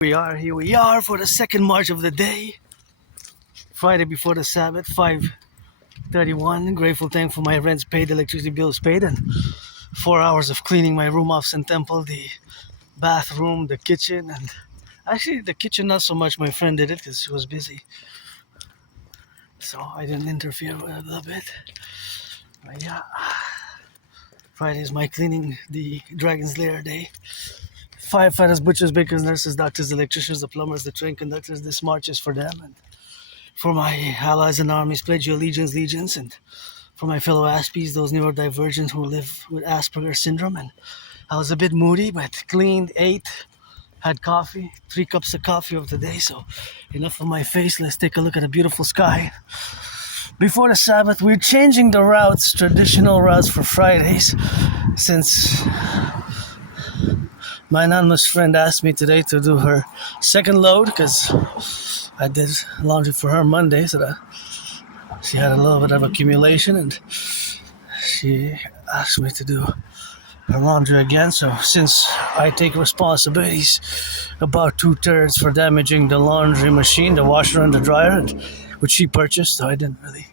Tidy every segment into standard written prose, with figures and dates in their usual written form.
Here we are for the second march of the day. Friday before the Sabbath, 5:31. Grateful, thankful my rent's paid, electricity bill is paid, and 4 hours of cleaning my room off St. Temple, the bathroom, the kitchen, and actually the kitchen not so much. My friend did it because she was busy, so I didn't interfere with it a little bit. But yeah, Friday is my cleaning the Dragon's Lair day. Firefighters, butchers, bakers, nurses, doctors, electricians, the plumbers, the train conductors. This march is for them and for my allies and armies. Pledge your allegiance, legions, and for my fellow Aspies, those neurodivergent who live with Asperger's syndrome. And I was a bit moody, but cleaned, ate, had coffee, 3 cups of coffee of the day. So enough of my face. Let's take a look at the beautiful sky. Before the Sabbath, we're changing the routes, traditional routes for Fridays, since my anonymous friend asked me today to do her second load because I did laundry for her Monday, so that she had a little bit of accumulation, and she asked me to do her laundry again. So since I take responsibilities about 2/3 for damaging the laundry machine, the washer and the dryer, which she purchased, so I didn't really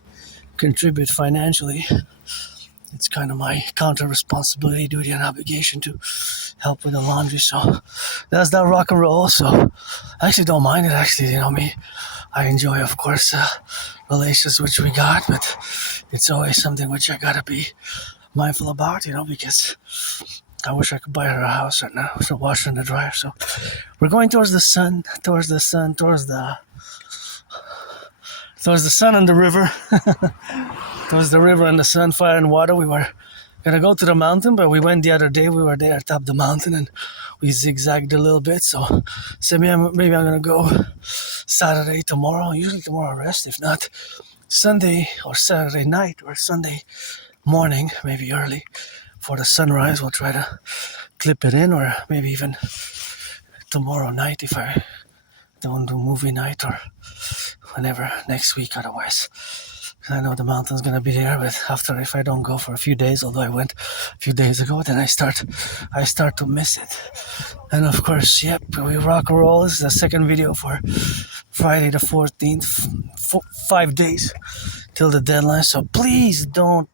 contribute financially. It's kind of my counter responsibility, duty, and obligation to help with the laundry. So that's that rock and roll. So I actually don't mind it. Actually, me, I enjoy, of course, relations which we got, but it's always something which I gotta be mindful about, because I wish I could buy her a house right now, so washer and the dryer. So we're going towards the sun and the river. Towards the river and the sun, fire and water. We were gonna go to the mountain, but we went the other day. We were there atop the mountain and we zigzagged a little bit. So maybe I'm gonna go Saturday, tomorrow. Usually tomorrow I rest. If not, Sunday or Saturday night or Sunday morning, maybe early for the sunrise. We'll try to clip it in, or maybe even tomorrow night if I don't do movie night, or whenever next week otherwise. I know the mountain's gonna be there, but after, if I don't go for a few days, although I went a few days ago, then I start to miss it. And of course, yep, we rock and roll. This is the second video for Friday the 14th, 5 days till the deadline. So please don't.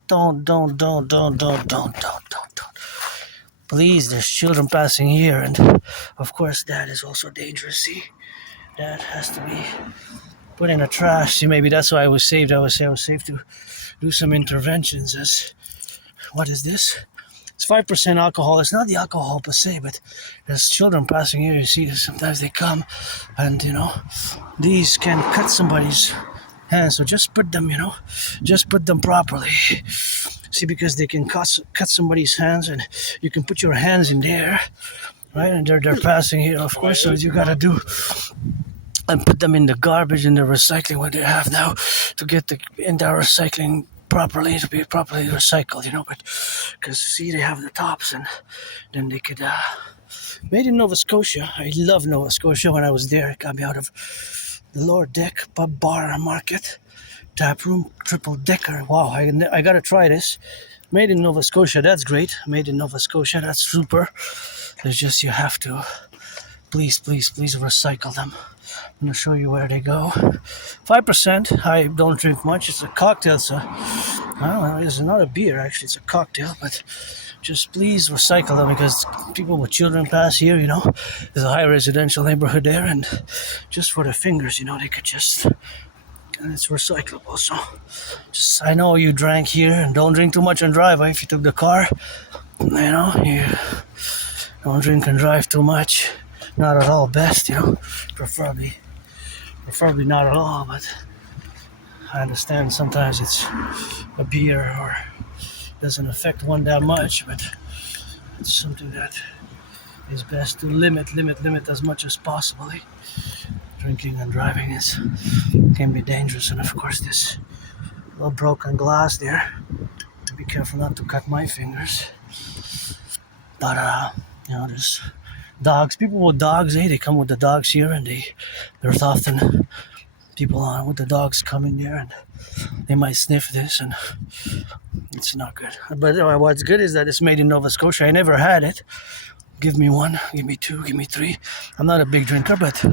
Please, there's children passing here, and of course that is also dangerous. See, that has to be put in the trash. See, maybe that's why I was saved. I was saved to do some interventions. What is this? It's 5% alcohol. It's not the alcohol per se, but there's children passing here. You see, sometimes they come, and these can cut somebody's hands. So just put them, properly. See, because they can cut somebody's hands, and you can put your hands in there, right? And they're passing here, of course. So you gotta do. And put them in the garbage, in the recycling, what they have now, to get the entire recycling properly, to be properly recycled, but because see, they have the tops, and then they could made in Nova Scotia. I love Nova Scotia. When I was there, it got me out of the lower deck pub, bar, market, tap room, triple decker. Wow, I gotta try this. Made in Nova Scotia, that's great. Made in Nova Scotia, that's super. It's just you have to please recycle them. I'm going to show you where they go. 5%. I don't drink much. It's a cocktail, so it's not a beer, actually. It's a cocktail, but just please recycle them, because people with children pass here, There's a high residential neighborhood there, and just for the fingers, they could just... And it's recyclable, so just... I know you drank here, and don't drink too much and drive. If you took the car, you don't drink and drive too much. Not at all best, preferably not at all, but I understand sometimes it's a beer or doesn't affect one that much, but it's something that is best to limit as much as possible. Drinking and driving can be dangerous, and of course this little broken glass there, be careful not to cut my fingers. But there's dogs, people with dogs, they come with the dogs here, and there's often people with the dogs come in there, and they might sniff this, and it's not good. But what's good is that it's made in Nova Scotia. I never had it, Give me one, give me two, give me three. I'm not a big drinker, but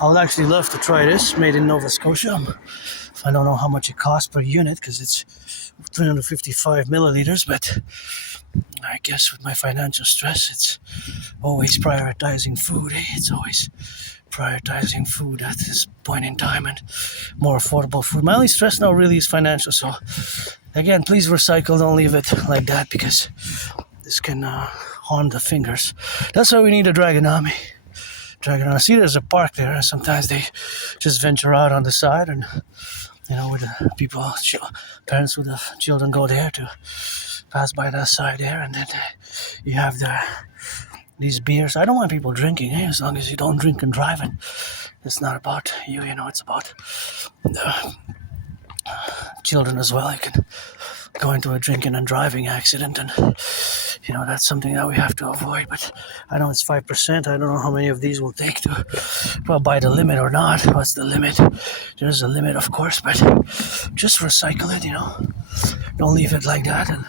I would actually love to try this, made in Nova Scotia. I don't know how much it costs per unit because it's 355 milliliters, but I guess with my financial stress, it's always prioritizing food. It's always prioritizing food at this point in time and more affordable food. My only stress now really is financial. So again, please recycle. Don't leave it like that because this can harm the fingers. That's why we need a Dragonomy. I see there's a park there, and sometimes they just venture out on the side, and with the people, parents with the children go there to pass by that side there, and then you have these beers. I don't want people drinking, as long as you don't drink and drive. And it's not about you, it's about the children as well. You can go into a drinking and driving accident, and that's something that we have to avoid. But I know it's 5%. I don't know how many of these will take to by the limit or not. What's the limit? There's a limit, of course, but just recycle it. Don't leave it like that. And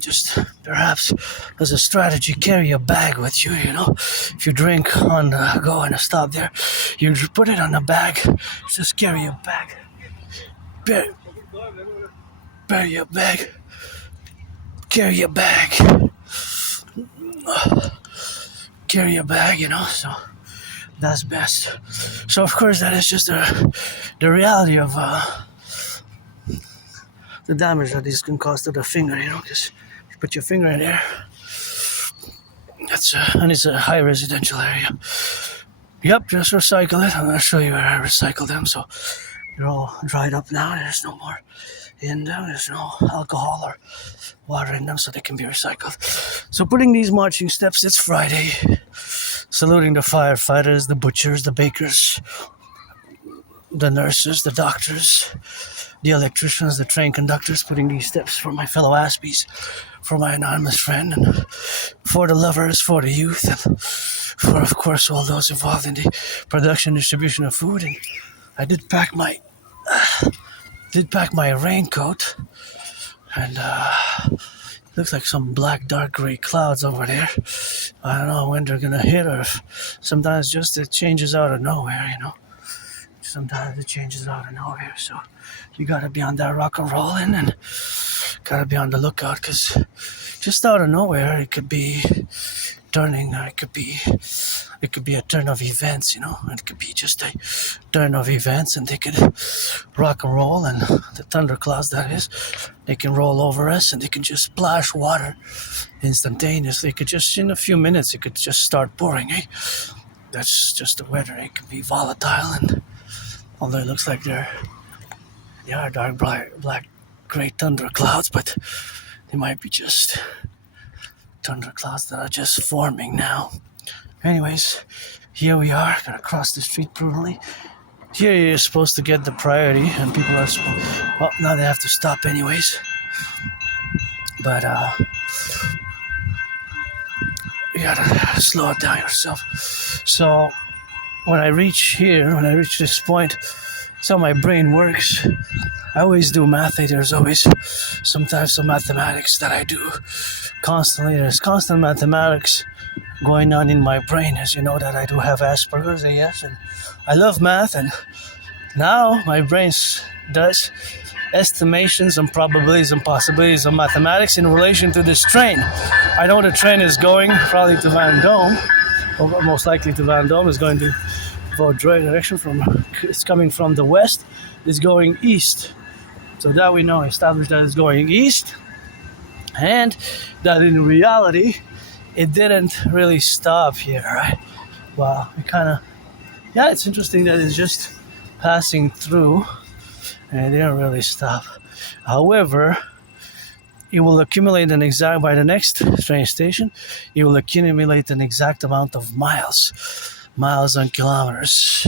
just perhaps as a strategy, carry a bag with you. If you drink on the go and stop there, you put it on the bag. Just carry a bag. Bury your bag. Carry a bag. Carry a bag, so that's best. So of course that is just the reality of the damage that this can cause to the finger, because you put your finger in there, and it's a high residential area. Yep, just recycle it. I'm going to show you where I recycle them. So they're all dried up now. There's no more in them. There's no alcohol or water in them, so they can be recycled. So putting these marching steps, it's Friday. Saluting the firefighters, the butchers, the bakers, the nurses, the doctors, the electricians, the train conductors, putting these steps for my fellow Aspies, for my anonymous friend, and for the lovers, for the youth, and for, of course, all those involved in the production, distribution of food. And I did pack my raincoat, and looks like some black, dark gray clouds over there. I don't know when they're gonna hit, or if sometimes just it changes out of nowhere, Sometimes it changes out of nowhere, so you gotta be on that rock and rollin', and gotta be on the lookout, because just out of nowhere it could be turning, or it could be a turn of events, It could be just a turn of events, and they could rock and roll, and the thunderclouds, that is, they can roll over us, and they can just splash water instantaneously. It could just, in a few minutes, it could just start pouring, That's just the weather. It can be volatile, and although it looks like they are dark, black, gray thunder clouds, but they might be just thunder clouds that are just forming now. Anyways, here we are, gonna cross the street brutally. Here you're supposed to get the priority, and people are now they have to stop anyways. But you gotta slow it down yourself. So when I reach this point, that's how my brain works. I always do math. There's always sometimes some mathematics that I do constantly. There's constant mathematics going on in my brain. As you know, that I do have Asperger's, yes, and I love math, and now my brain does estimations and probabilities and possibilities of mathematics in relation to this train. I know the train is going probably to Van Dome, or most likely to Van Dome. Is going to go direction it's coming from the west, it's going east. So that we know, established that it's going east, and that in reality it didn't really stop here, right? Well, it's interesting that it's just passing through, and it didn't really stop. However, it will accumulate by the next train station, it will accumulate an exact amount of miles and kilometers,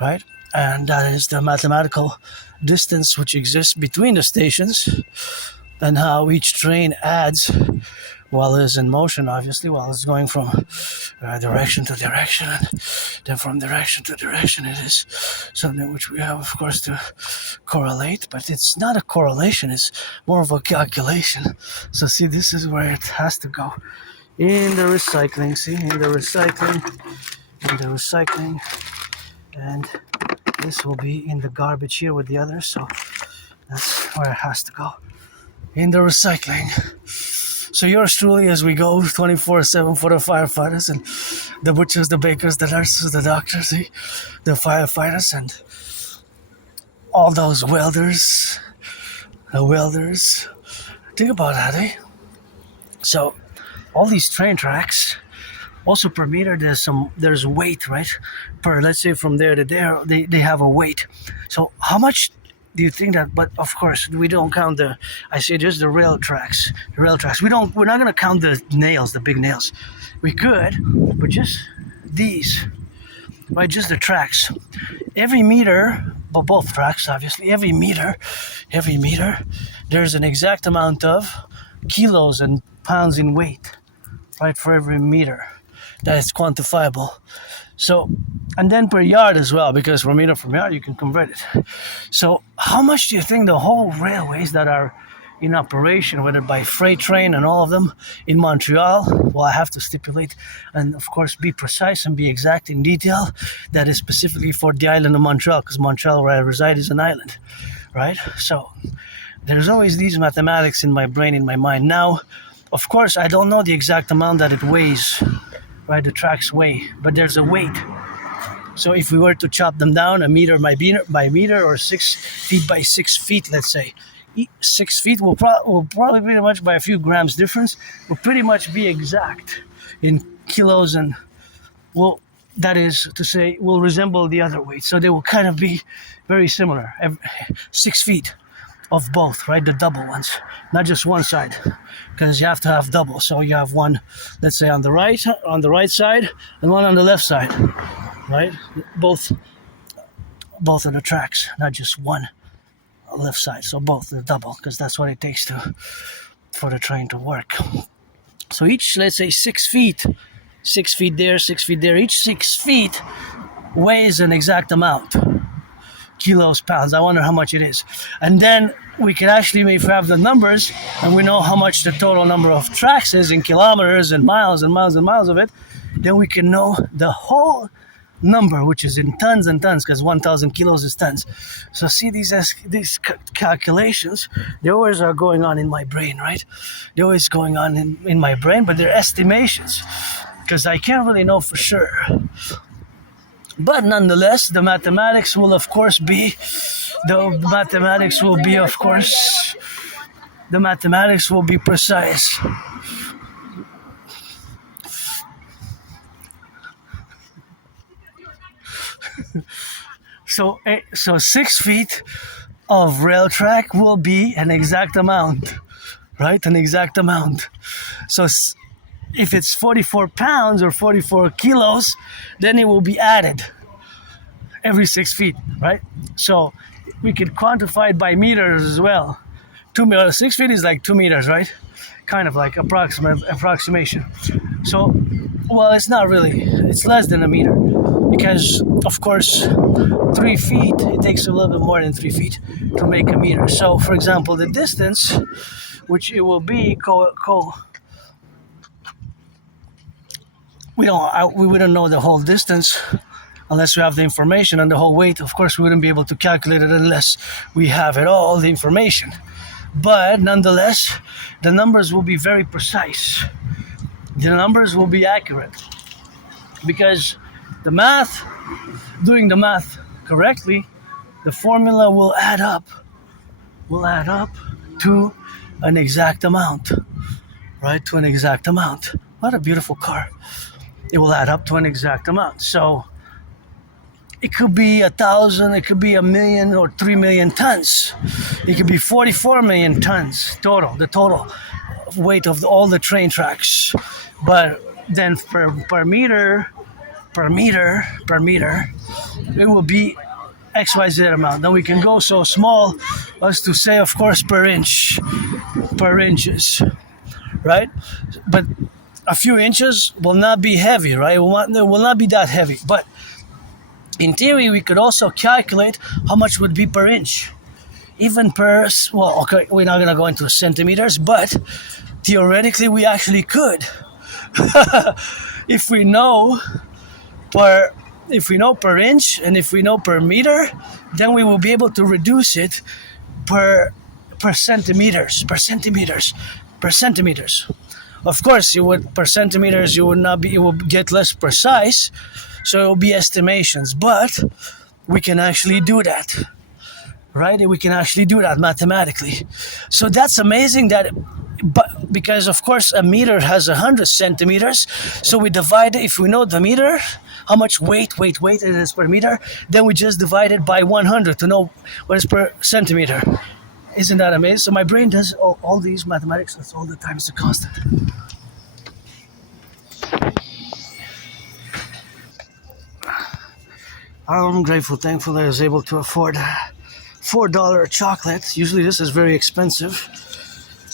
right? And that is the mathematical distance which exists between the stations, and how each train adds while it's in motion, obviously, while it's going from direction to direction, and then from direction to direction. It is something which we have, of course, to correlate, but it's not a correlation, it's more of a calculation. So see, this is where it has to go. in the recycling. See, in the recycling, and this will be in the garbage here with the others. So that's where it has to go, in the recycling. So yours truly, as we go 24/7 for the firefighters and the butchers, the bakers, the nurses, the doctors, the firefighters, and all those welders, the welders. Think about that, eh? So all these train tracks, also per meter, there's weight, right? Per, let's say from there to there, they have a weight. So how much do you think that? But of course, we don't count I say just the rail tracks. We're not gonna count the nails, the big nails. We could, but just these, right? Just the tracks. Every meter, but both tracks, obviously. Every meter, there's an exact amount of kilos and pounds in weight, right? For every meter, that is quantifiable. So, and then per yard as well, because from meter from yard you can convert it. So how much do you think the whole railways that are in operation, whether by freight train and all of them in Montreal, well, I have to stipulate and of course be precise and be exact in detail, that is specifically for the island of Montreal, because Montreal, where I reside, is an island, right? So there's always these mathematics in my brain, in my mind. Now, of course, I don't know the exact amount that it weighs, right? The tracks weigh, but there's a weight. So if we were to chop them down a meter by meter, or 6 feet by 6 feet, let's say, 6 feet will probably pretty much, by a few grams difference, will pretty much be exact in kilos, and that is to say, will resemble the other weight. So they will kind of be very similar. 6 feet of both, right? The double ones, not just one side, because you have to have double. So you have one, let's say, on the right side, and one on the left side, right? Both of the tracks, not just one left side. So both, the double, because that's what it takes for the train to work. So each, let's say, 6 feet, 6 feet there, 6 feet there. Each 6 feet weighs an exact amount. Kilos, pounds. I wonder how much it is. And then we can actually, if we have the numbers and we know how much the total number of tracks is in kilometers and miles and miles and miles of it, then we can know the whole number, which is in tons and tons, because 1,000 kilos is tons. So see, these calculations, they always are going on in my brain, right? They're always going on in my brain, but they're estimations, because I can't really know for sure. But nonetheless, the mathematics will of course be precise. So 6 feet of rail track will be an exact amount, right? An exact amount. So if it's 44 pounds or 44 kilos, then it will be added every 6 feet, right? So we could quantify it by meters as well. 6 feet is like 2 meters, right? Kind of like approximation. So, well, it's not really. It's less than a meter, because of course 3 feet, it takes a little bit more than 3 feet to make a meter. So, for example, the distance, which it will be we wouldn't know the whole distance unless we have the information, and the whole weight, of course, we wouldn't be able to calculate it unless we have it all, the information. But nonetheless, the numbers will be very precise. The numbers will be accurate, because doing the math correctly, the formula will add up to an exact amount, right? To an exact amount. What a beautiful car. It will add up to an exact amount. So it could be 1,000, it could be 1,000,000 or 3 million tons. It could be 44 million tons total, the total weight of all the train tracks. But then per meter, it will be XYZ amount. Then we can go so small as to say, of course, per inches, right? But a few inches will not be heavy, right? It will not be that heavy. But in theory, we could also calculate how much would be per inch. Even okay, we're not going to go into centimeters, but theoretically, we actually could. if we know per if we know per inch and if we know per meter, then we will be able to reduce it per centimeters. Of course, you would per centimeters. You would not be. You will get less precise, so it will be estimations. But we can actually do that, right? We can actually do that mathematically. So that's amazing that. But because of course a meter has 100 centimeters, so we divide it. If we know the meter, how much weight it is per meter, then we just divide it by 100 to know what is per centimeter. Isn't that amazing? So my brain does all these mathematics all the time. It's a constant. I'm grateful, thankful that I was able to afford $4 chocolate. Usually this is very expensive.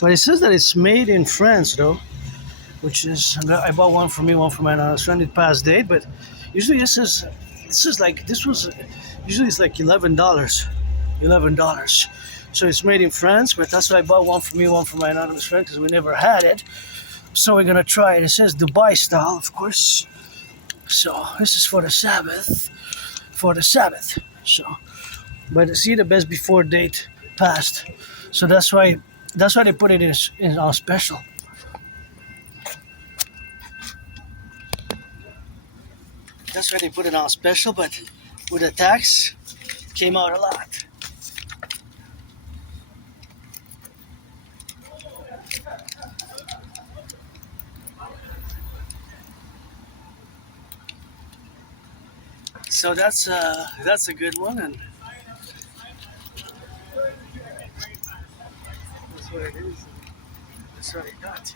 But it says that it's made in France though, which is, I bought one for me, one for my friend. It passed date, but usually this was usually it's like $11. So it's made in France, but that's why I bought one for me, one for my anonymous friend, because we never had it. So we're gonna try it. It says Dubai style, of course. So this is for the Sabbath. So, but see, the best before date passed. So that's why they put it in our special. That's why they put it on special, but with the tax, came out a lot. So that's a good one, and that's what it is. That's what I got.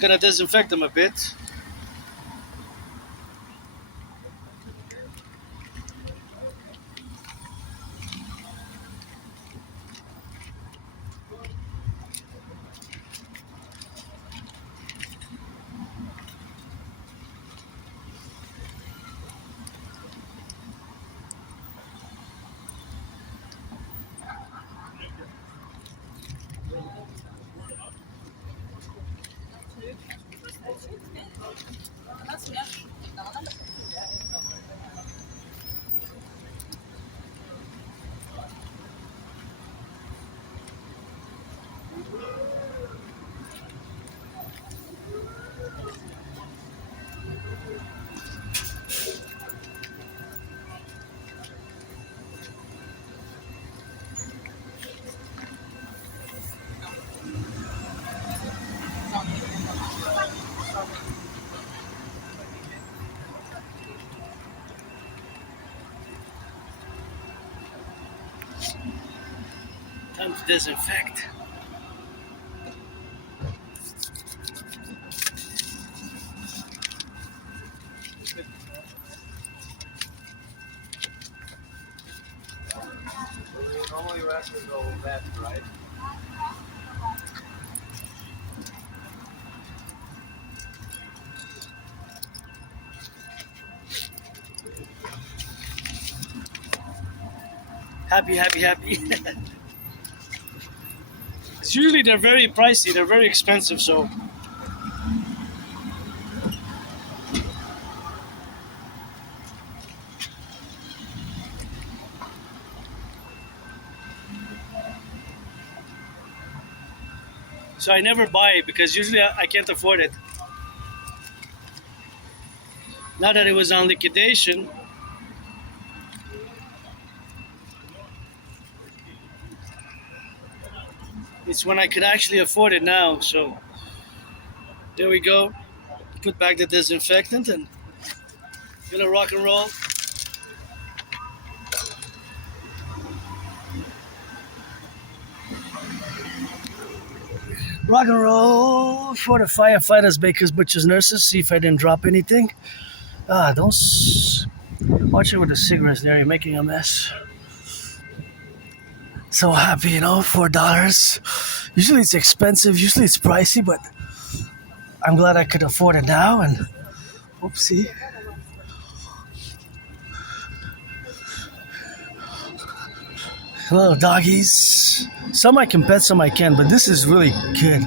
Gonna disinfect them a bit. Time to disinfect. Normally you have to go left, right? Happy. Usually they're very pricey. They're very expensive. So I never buy it because usually I can't afford it. Now that it was on liquidation, it's when I could actually afford it now. So there we go. Put back the disinfectant and gonna rock and roll. Rock and roll for the firefighters, bakers, butchers, nurses. See if I didn't drop anything. Don't watch it with the cigarettes there. You're making a mess. So happy, $4. Usually it's expensive. Usually it's pricey, but I'm glad I could afford it now. And oopsie. Little doggies. Some I can pet, some I can, but this is really good.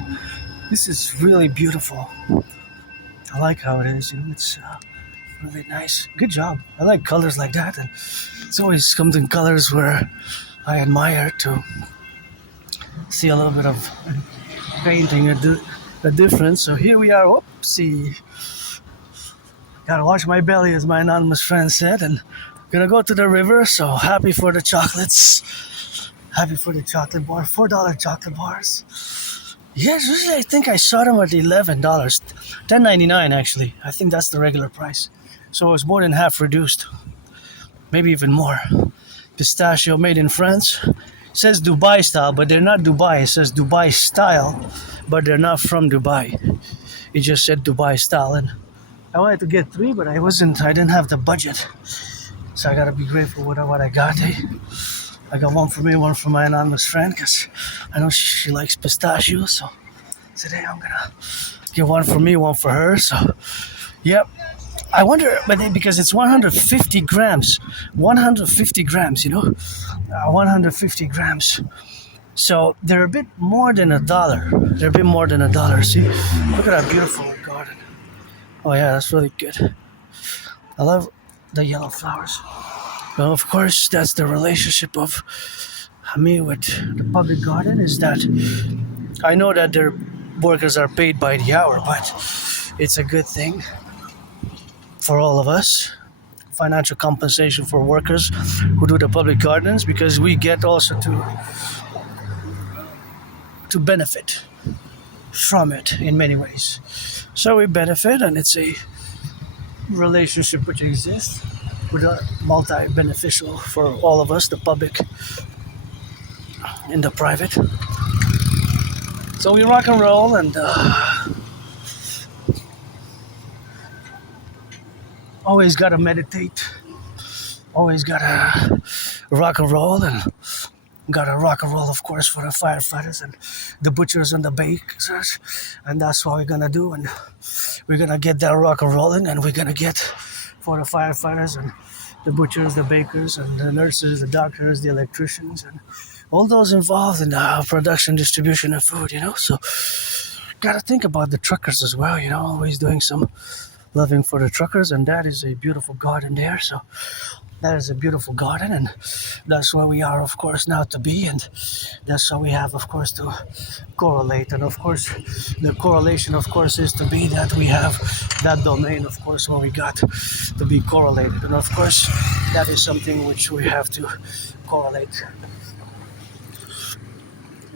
This is really beautiful. I like how it is. It's really nice. Good job. I like colors like that, and it's always comes in colors where I admire to see a little bit of painting a difference. So here we are. Whoopsie. Gotta watch my belly, as my anonymous friend said, and gonna go to the river. So happy for the chocolates. Happy for the chocolate bar. $4 chocolate bars. Yes, usually I think I saw them at $11. $10.99 actually. I think that's the regular price. So it was more than half reduced. Maybe even more. Pistachio made in France. It says Dubai style, but they're not Dubai. It says Dubai style, but they're not from Dubai. It just said Dubai style, and I wanted to get 3, but I didn't have the budget. So I gotta be grateful with what I got. I got one for me, one for my anonymous friend, because I know she likes pistachios. So today I'm gonna get one for me, one for her. So, yep. I wonder, because it's 150 grams. 150 grams, 150 grams. So they're a bit more than $1. They're a bit more than $1. See? Look at that beautiful garden. Oh yeah, that's really good. I love the yellow flowers. Well, of course, that's the relationship of me with the public garden, is that I know that their workers are paid by the hour, but it's a good thing for all of us. Financial compensation for workers who do the public gardens, because we get also to benefit from it in many ways. So we benefit, and it's a relationship which exists with a multi-beneficial for all of us, the public and the private. So we rock and roll, and always gotta meditate, always gotta rock and roll, and gotta rock and roll, of course, for the firefighters and the butchers and the bakers, and that's what we're gonna do. And we're gonna get that rock and rolling, and we're gonna get for the firefighters and the butchers, the bakers, and the nurses, the doctors, the electricians, and all those involved in the production, distribution of food, So gotta think about the truckers as well, always doing some loving for the truckers, and that is a beautiful garden there. So that is a beautiful garden, and that's where we are, of course, now to be, and that's how we have, of course, to correlate. And of course, the correlation, of course, is to be that we have that domain, of course, when we got to be correlated. And of course, that is something which we have to correlate.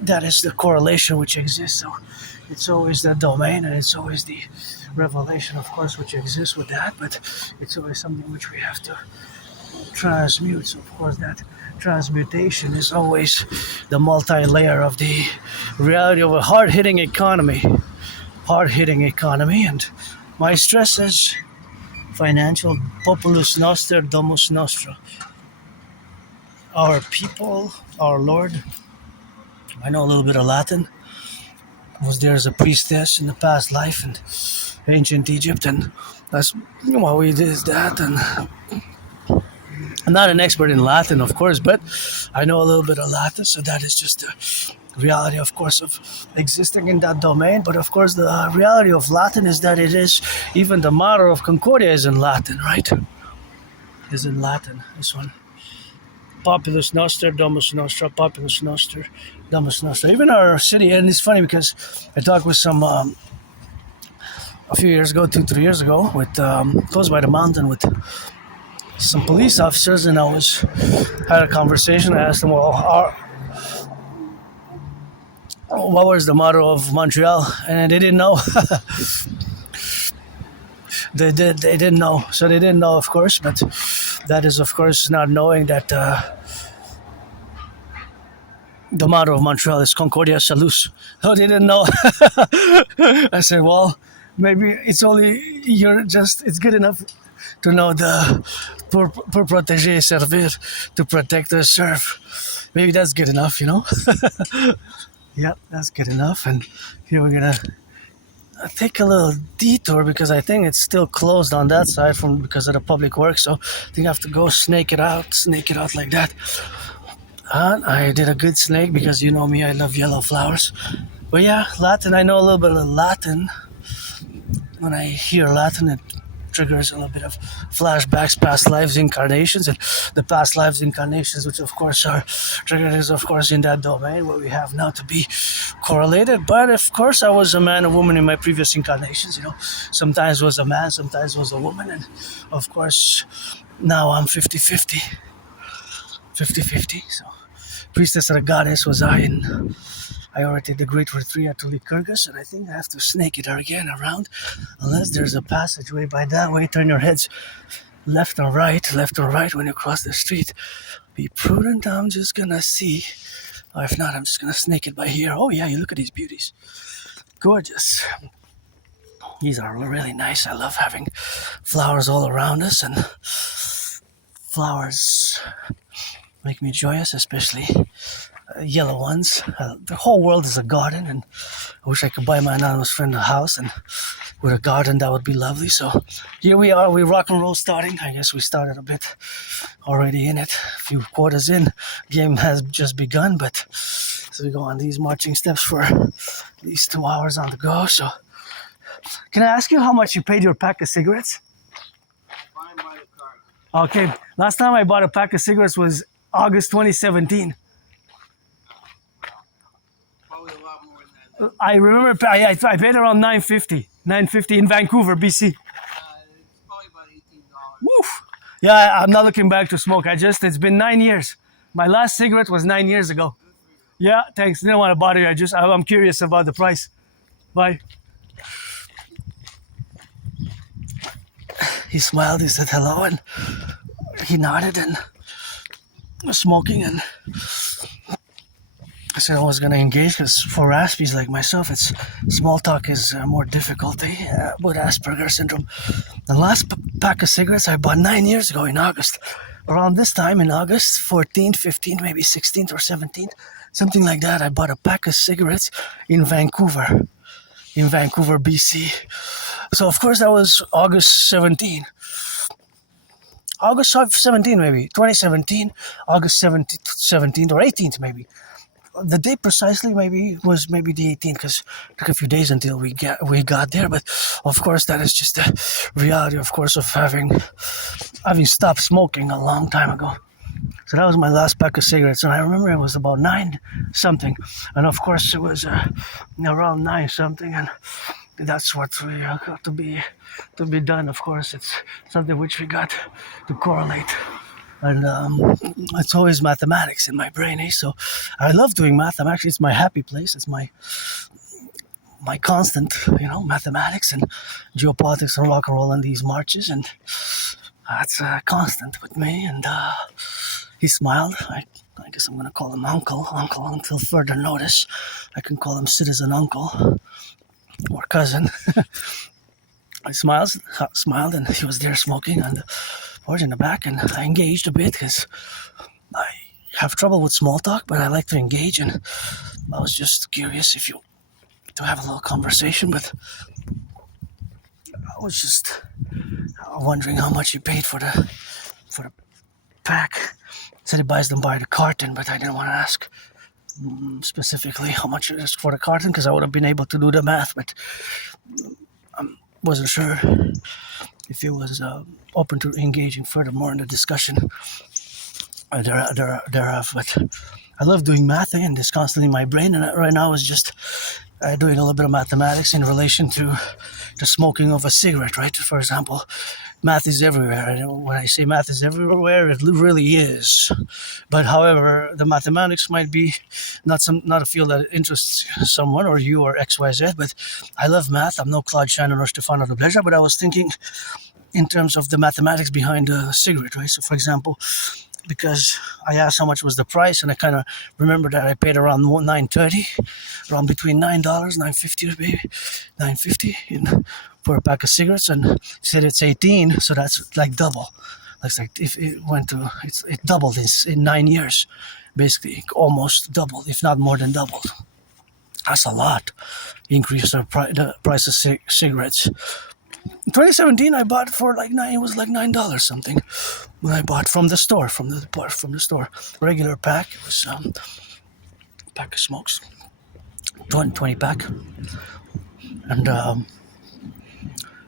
That is the correlation which exists. So it's always the domain, and it's always the revelation, of course, which exists with that, but it's always something which we have to transmute. So of course that transmutation is always the multi-layer of the reality of a hard-hitting economy. And my stress is financial populus noster domus nostra. Our people, our Lord. I know a little bit of Latin. I was there as a priestess in the past life in ancient Egypt, and that's what we did is that. And I'm not an expert in Latin, of course, but I know a little bit of Latin, so that is just the reality, of course, of existing in that domain. But of course, the reality of Latin is that it is, even the motto of Concordia is in Latin, right? Is in Latin, this one. Populus noster, domus nostra, populus noster, domus nostra. Even our city, and it's funny because I talked with some, a few years ago, 2-3 years ago, with close by the mountain with some police officers, and had a conversation. I asked them, well, what was the motto of Montreal? And they didn't know. They didn't know. So they didn't know, of course, but that is, of course, not knowing that the motto of Montreal is Concordia Salus. Oh, they didn't know. I said, well, maybe it's good enough to know the pour protéger et servir, to protect and serve. Maybe that's good enough, Yep, that's good enough. And here we're gonna take a little detour because I think it's still closed on that side because of the public work. So I think I have to go snake it out like that. And I did a good snake because you know me, I love yellow flowers. But yeah, Latin, I know a little bit of Latin. When I hear Latin, it triggers a little bit of flashbacks, past lives incarnations, and the past lives incarnations, which of course are triggered, is of course in that domain where we have now to be correlated. But of course, I was a man, a woman in my previous incarnations. You know, sometimes was a man, sometimes was a woman, and of course, now I'm 50-50. 50-50. So, priestess of the goddess was I, and I already did the great retreat to Lycurgus, and I think I have to snake it again around, unless there's a passageway by that way. Turn your heads left or right when you cross the street. Be prudent, I'm just gonna see. Or if not, I'm just gonna snake it by here. Oh yeah, you look at these beauties. Gorgeous. These are really nice. I love having flowers all around us, and flowers make me joyous, especially yellow ones. The whole world is a garden, and I wish I could buy my anonymous friend a house and with a garden. That would be lovely. So here we are. We rock and roll starting. I guess we started a bit already in it. A few quarters in. Game has just begun, but so we go on these marching steps for at least 2 hours on the go. So can I ask you how much you paid your pack of cigarettes? Fine by the card. Okay. Last time I bought a pack of cigarettes was August 2017. Probably a lot more than that. I remember I paid around $9.50 in Vancouver, BC. It's probably about $18. Woof. Yeah, I'm not looking back to smoke. It's been 9 years. My last cigarette was 9 years ago. Yeah, thanks. Didn't want to bother you. I'm curious about the price. Bye. He smiled, he said hello, and he nodded and was smoking, and I said I was going to engage because for Aspies like myself, it's small talk is more difficulty with Asperger's syndrome. The last pack of cigarettes I bought 9 years ago in August. Around this time in August, 14th, 15th, maybe 16th or 17th, something like that, I bought a pack of cigarettes in Vancouver, BC. So of course that was August 17. August 17 maybe, 2017, August 17th or 18th maybe. The date precisely was the 18th because it took a few days until we got there. But of course that is just the reality, of course, of having stopped smoking a long time ago. So that was my last pack of cigarettes, and I remember it was about 9 something, and of course it was around 9 something, and that's what we got to be done. Of course, it's something which we got to correlate. And it's always mathematics in my brain, eh? So I love doing math. It's my happy place. It's my constant, mathematics and geopolitics and rock and roll and these marches. And that's constant with me. And he smiled. I guess I'm going to call him Uncle until further notice. I can call him Citizen Uncle or Cousin. I smiled, and he was there smoking on the porch in the back, and I engaged a bit because I have trouble with small talk, but I like to engage, and I was just curious to have a little conversation, but I was just wondering how much he paid for the pack. He said he buys them by the carton, but I didn't want to ask specifically how much it is for the carton because I would have been able to do the math, but wasn't sure if he was open to engaging furthermore in the discussion thereof. But I love doing math, and it's constantly in my brain, and right now is just doing a little bit of mathematics in relation to the smoking of a cigarette, right? For example, math is everywhere. And when I say math is everywhere, it really is. But however, the mathematics might be not a field that interests someone or you or XYZ, but I love math. I'm no Claude Shannon or Stefano de Pleasure, but I was thinking in terms of the mathematics behind a cigarette, right? So for example, because I asked how much was the price, and I kind of remember that I paid around $9.30, around between $9, $9.50 maybe, $9.50 for a pack of cigarettes, and he said it's 18, so that's like double. It's like if it doubled in 9 years, basically almost doubled, if not more than doubled. That's a lot. Increase the price of cigarettes. In 2017, I bought it for it was like $9 something. when I bought from the store, from the store, regular pack. It was pack of smokes, 20 pack, and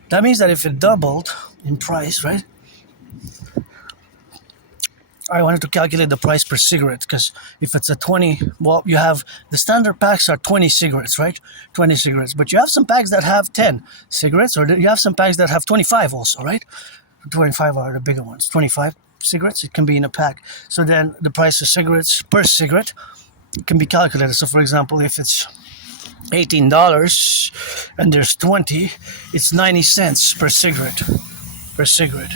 that means that if it doubled in price, right? I wanted to calculate the price per cigarette, because if it's a 20, well, you have the standard packs are 20 cigarettes, right? 20 cigarettes, but you have some packs that have 10 cigarettes, or you have some packs that have 25 also, right? 25 are the bigger ones. 25 cigarettes, it can be in a pack. So then the price of cigarettes per cigarette can be calculated. So for example, if it's $18 and there's 20, it's 90 cents per cigarette.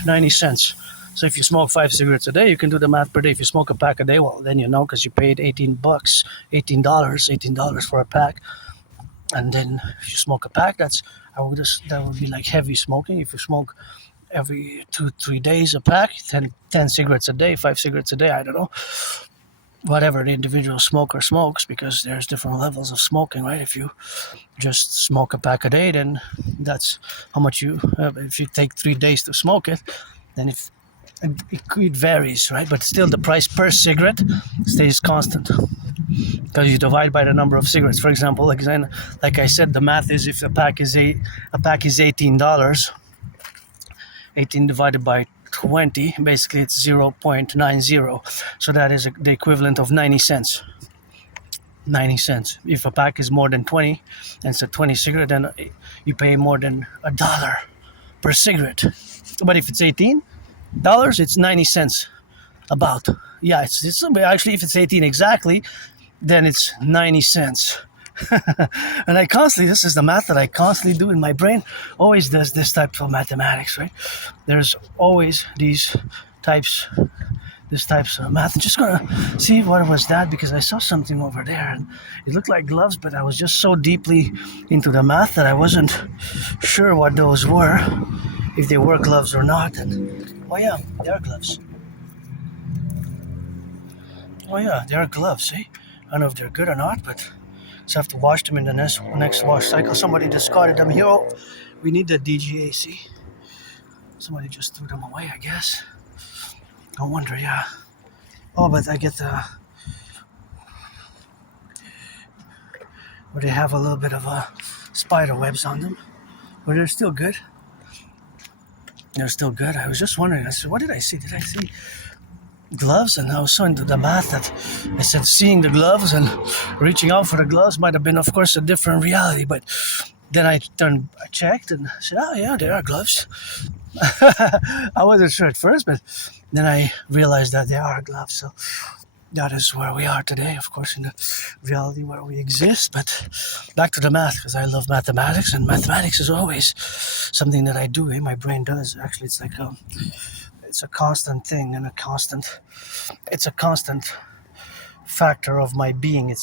90 cents. So if you smoke 5 cigarettes a day, you can do the math per day. If you smoke a pack a day, well, then you know, because you paid $18 for a pack. And then if you smoke a pack, that would be like heavy smoking. If you smoke every 2-3 days a pack, 10 cigarettes a day, 5 cigarettes a day, I don't know. Whatever the individual smoker smokes, because there's different levels of smoking, right? If you just smoke a pack a day, then that's how much you, if you take 3 days to smoke it, then it varies, right? But still the price per cigarette stays constant, because you divide by the number of cigarettes. For example, like I said, the math is if a pack is $18, 18 divided by 20, basically it's 0.90. So that is the equivalent of 90 cents. 90 cents. If a pack is more than 20, and it's a 20 cigarette, then you pay more than $1 per cigarette. But if it's $18, it's 90 cents. About. Yeah, it's actually, if it's 18 exactly, then it's 90 cents. And this is the math that I constantly do in my brain. Always does this type of mathematics, right? There's always these types of math. I'm just gonna see what was that, because I saw something over there and it looked like gloves, but I was just so deeply into the math that I wasn't sure what those were, if they were gloves or not. And oh yeah, they are gloves. Oh yeah, they are gloves, eh? I don't know if they're good or not, but just have to wash them in the next wash cycle. Somebody discarded them here. Oh, we need the DGAC. Somebody just threw them away, I guess. I wonder, yeah. Oh, but I get where they have a little bit of spider webs on them. But they're still good. They're still good. I was just wondering, I said, what did I see? Did I see gloves? And I was so into the math that I said seeing the gloves and reaching out for the gloves might have been, of course, a different reality. But then I checked and said, oh yeah, they are gloves. I wasn't sure at first, but then I realized that they are gloves. So that is where we are today, of course, in the reality where we exist. But back to the math, because I love mathematics, and mathematics is always something that I do. My brain does. Actually, it's like it's a constant thing, and it's a constant factor of my being.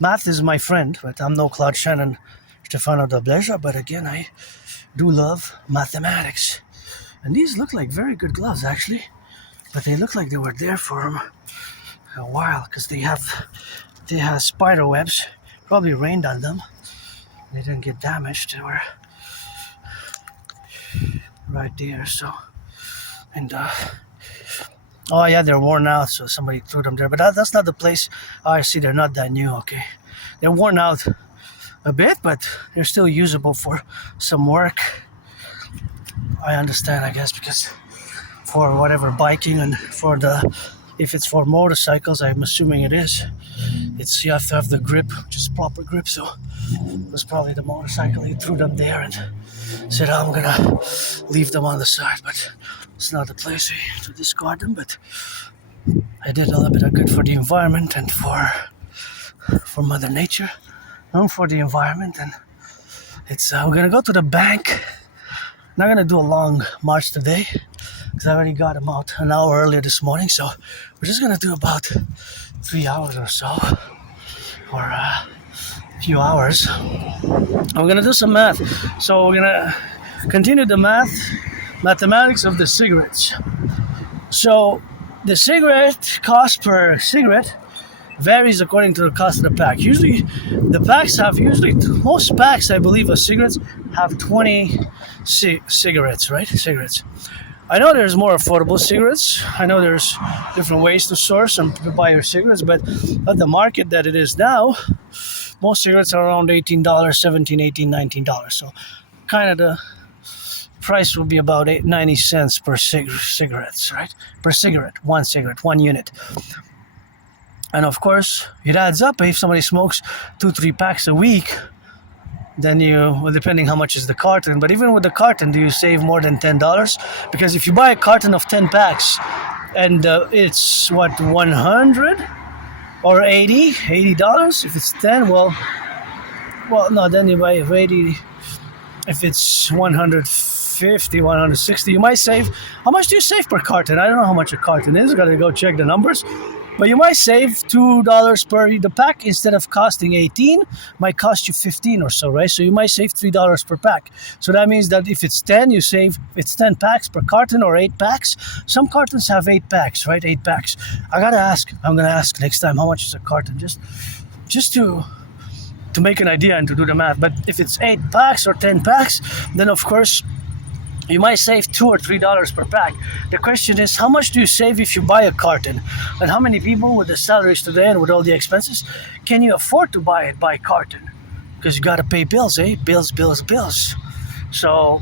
Math is my friend, but I'm no Claude Shannon, Stefano Dobleja. But again, I do love mathematics. And these look like very good gloves, actually. But they look like they were there for a while, because they have spider webs. Probably rained on them. They didn't get damaged. They were right there. So, and oh yeah, they're worn out. So somebody threw them there. But that's not the place. Oh, I see. They're not that new. Okay, they're worn out a bit, but they're still usable for some work. I understand, I guess, because for whatever biking and if it's for motorcycles, I'm assuming it is. You have to have the grip, just proper grip. So it was probably the motorcycle. He threw them there and said, I'm gonna leave them on the side, but it's not the place to discard them. But I did a little bit of good for the environment and for Mother Nature and for the environment. And we're gonna go to the bank. Not gonna do a long march today, because I already got them out an hour earlier this morning. So we're just gonna do about 3 hours or so, or a few hours. And we're gonna do some math. So we're gonna continue the mathematics of the cigarettes. So the cigarette cost per cigarette varies according to the cost of the pack. Usually, most packs, I believe, of cigarettes have 20 cigarettes, right? Cigarettes. I know there's more affordable cigarettes. I know there's different ways to source and to buy your cigarettes, but at the market that it is now, most cigarettes are around $18, $17, $18, $19. So kind of the price will be about 90 cents per cigarettes, right? Per cigarette, one unit. And of course, it adds up. If somebody smokes 2-3 packs a week, then depending how much is the carton, but even with the carton, do you save more than $10? Because if you buy a carton of 10 packs and it's what, 100 or $80? If it's 10, well, no, then you buy 80. If it's 150, 160, you might save. How much do you save per carton? I don't know how much a carton is. Gotta go check the numbers. But you might save $2 per the pack. Instead of costing 18, might cost you 15 or so, right? So you might save $3 per pack. So that means that if it's 10, it's 10 packs per carton or 8 packs. Some cartons have 8 packs, right? 8 packs. I'm gonna ask next time how much is a carton, just to make an idea and to do the math. But if it's 8 packs or 10 packs, then of course you might save $2 or $3 per pack. The question is, how much do you save if you buy a carton? And how many people with the salaries today and with all the expenses can you afford to buy it by carton? Because you got to pay bills, eh? Bills. So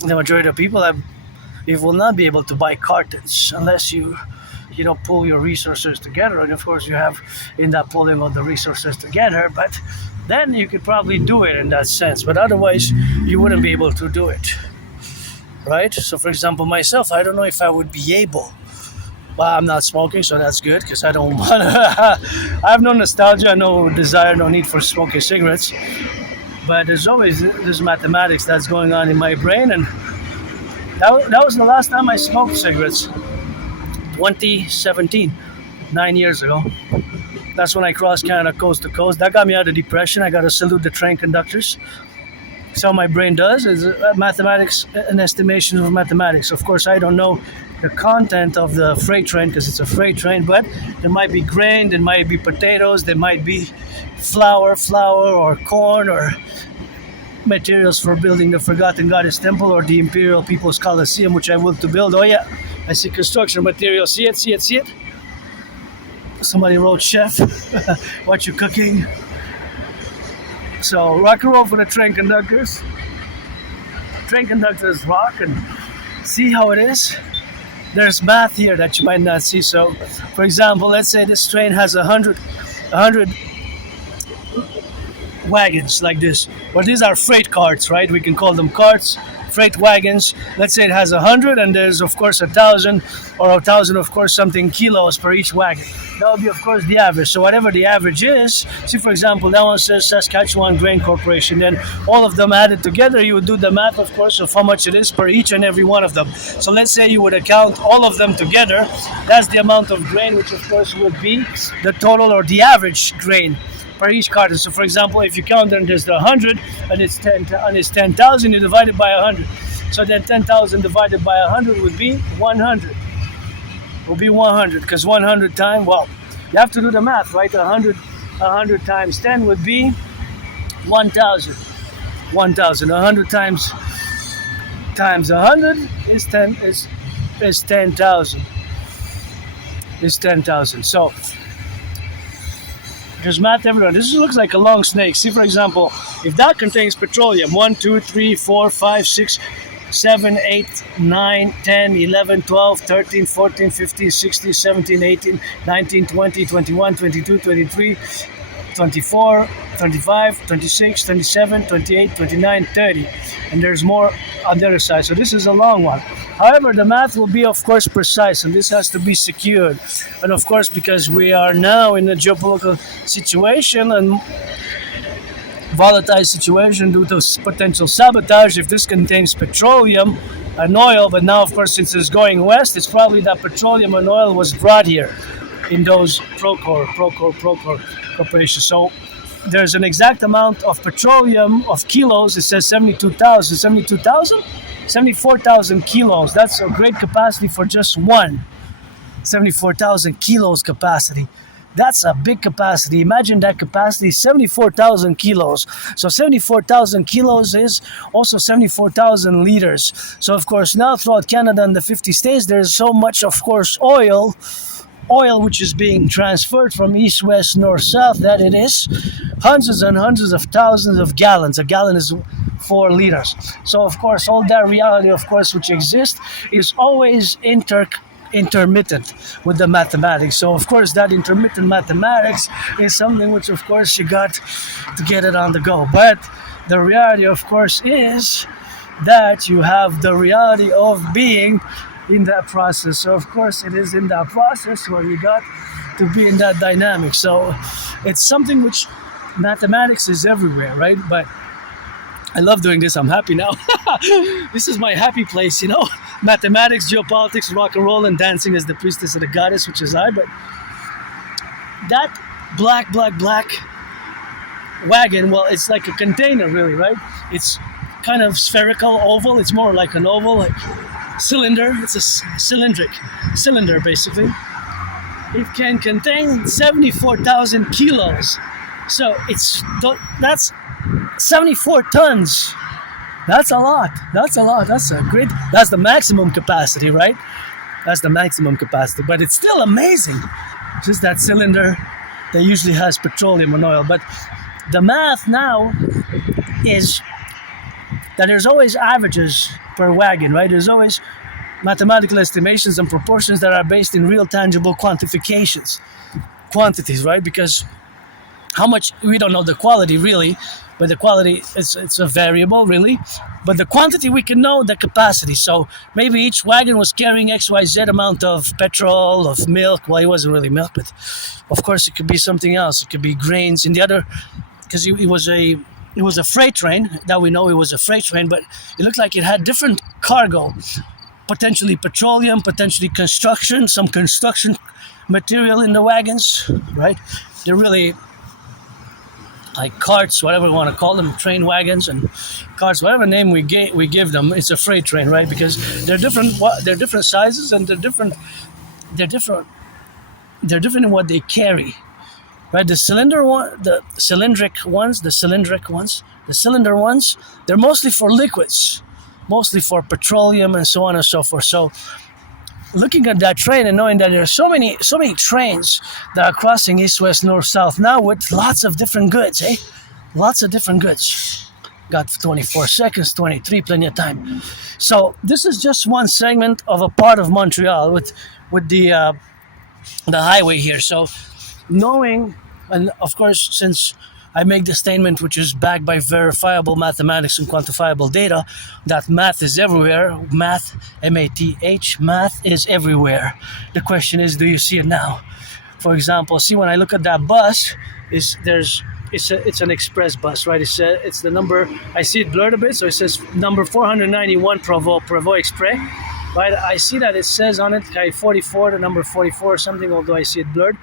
the majority of people you will not be able to buy cartons unless you pull your resources together. And of course you have in that pulling of the resources together, but then you could probably do it in that sense. But otherwise you wouldn't be able to do it. Right? So for example, myself, I don't know if I would be able. Well, I'm not smoking, so that's good because I don't want to. I have no nostalgia, no desire, no need for smoking cigarettes. But there's always this mathematics that's going on in my brain, and that was the last time I smoked cigarettes. 2017, 9 years ago. That's when I crossed Canada coast to coast. That got me out of depression. I got to salute the train conductors. So my brain does is mathematics, an estimation of mathematics. Of course, I don't know the content of the freight train because it's a freight train, but there might be grain, there might be potatoes, there might be flour or corn or materials for building the Forgotten Goddess Temple or the Imperial People's Coliseum, which I will to build. Oh yeah, I see construction materials. See it? Somebody wrote chef. What you cooking? So rock and roll for the train conductors. Train conductors rock and see how it is. There's math here that you might not see. So, for example, let's say this train has 100 wagons like this. Well, these are freight carts, right? We can call them carts, freight wagons. Let's say it has 100, and there's of course 1,000 or 1,000, of course, something kilos per each wagon. That would be, of course, the average. So whatever the average is, see, for example, that one says Saskatchewan Grain Corporation. Then all of them added together, you would do the math, of course, of how much it is per each and every one of them. So let's say you would account all of them together. That's the amount of grain, which of course would be the total or the average grain per each carton. So for example, if you count them, there's the 100 and it's 10,000, you divide it by 100. So then 10,000 divided by 100 would be 100. Will be 100 because 100 times, well, you have to do the math, right? 100 times 10 would be 1,000. 100 times 100 is 10,000. Is 10,000. So there's math everywhere. This looks like a long snake. See, for example, if that contains petroleum, 1, 2, 3, 4, 5, 6, 7, 8, 9, 10, 11, 12, 13, 14, 15, 16, 17, 18, 19, 20, 21, 22, 23, 24, 25, 26, 27, 28, 29, 30. And there's more on the other side. So this is a long one. However, the math will be, of course, precise, and this has to be secured. And of course, because we are now in a geopolitical situation and volatile situation due to potential sabotage, if this contains petroleum and oil, but now, of course, since it's going west, it's probably that petroleum and oil was brought here in those Procor corporations. So there's an exact amount of petroleum of kilos. It says 74,000 kilos. That's a great capacity for just one. 74,000 kilos capacity. That's a big capacity. Imagine that capacity, 74,000 kilos. So 74,000 kilos is also 74,000 liters. So of course now throughout Canada and the 50 states, there's so much, of course, oil which is being transferred from east, west, north, south, that it is hundreds and hundreds of thousands of gallons. A gallon is 4 liters. So of course all that reality, of course, which exists is always intermittent with the mathematics. So of course that intermittent mathematics is something which of course you got to get it on the go. But the reality, of course, is that you have the reality of being in that process. So of course it is in that process where you got to be in that dynamic. So it's something which mathematics is everywhere, right? But I love doing this. I'm happy now. This is my happy place, you know. Mathematics, geopolitics, rock and roll, and dancing as the priestess of the goddess, which is I. But that black wagon, well, it's like a container, really, right? It's kind of spherical, oval. It's more like an oval, like cylinder. It's a cylinder, basically. It can contain 74,000 kilos. So that's 74 tons. That's a lot. That's the maximum capacity, right? That's the maximum capacity. But it's still amazing. Just that cylinder that usually has petroleum and oil. But the math now is that there's always averages per wagon, right? There's always mathematical estimations and proportions that are based in real tangible quantities, right? Because how much, we don't know the quality really, but the quality, it's a variable really. But the quantity, we can know the capacity. So maybe each wagon was carrying XYZ amount of petrol, of milk. Well, it wasn't really milk, but of course it could be something else. It could be grains in the other, because it was a freight train, that we know it was a freight train, but it looked like it had different cargo, potentially petroleum, potentially construction, some construction material in the wagons, right? They're really like carts, whatever we want to call them, train wagons and carts, whatever name we give them. It's a freight train, right? Because they're different sizes, and they're different in what they carry, right? The cylinder ones, they're mostly for liquids, mostly for petroleum and so on and so forth. So looking at that train and knowing that there are so many trains that are crossing east, west, north, south now with lots of different goods, lots of different goods. Got 24 seconds, 23, plenty of time. So this is just one segment of a part of Montreal with the highway here. So knowing, and of course, since I make the statement, which is backed by verifiable mathematics and quantifiable data, that math is everywhere. Math, M-A-T-H, math is everywhere. The question is, do you see it now? For example, see, when I look at that bus, it's an express bus, right? It's the number, I see it blurred a bit, so it says number 491 Privee Express, right? I see that it says on it 44, the number 44 or something, although I see it blurred.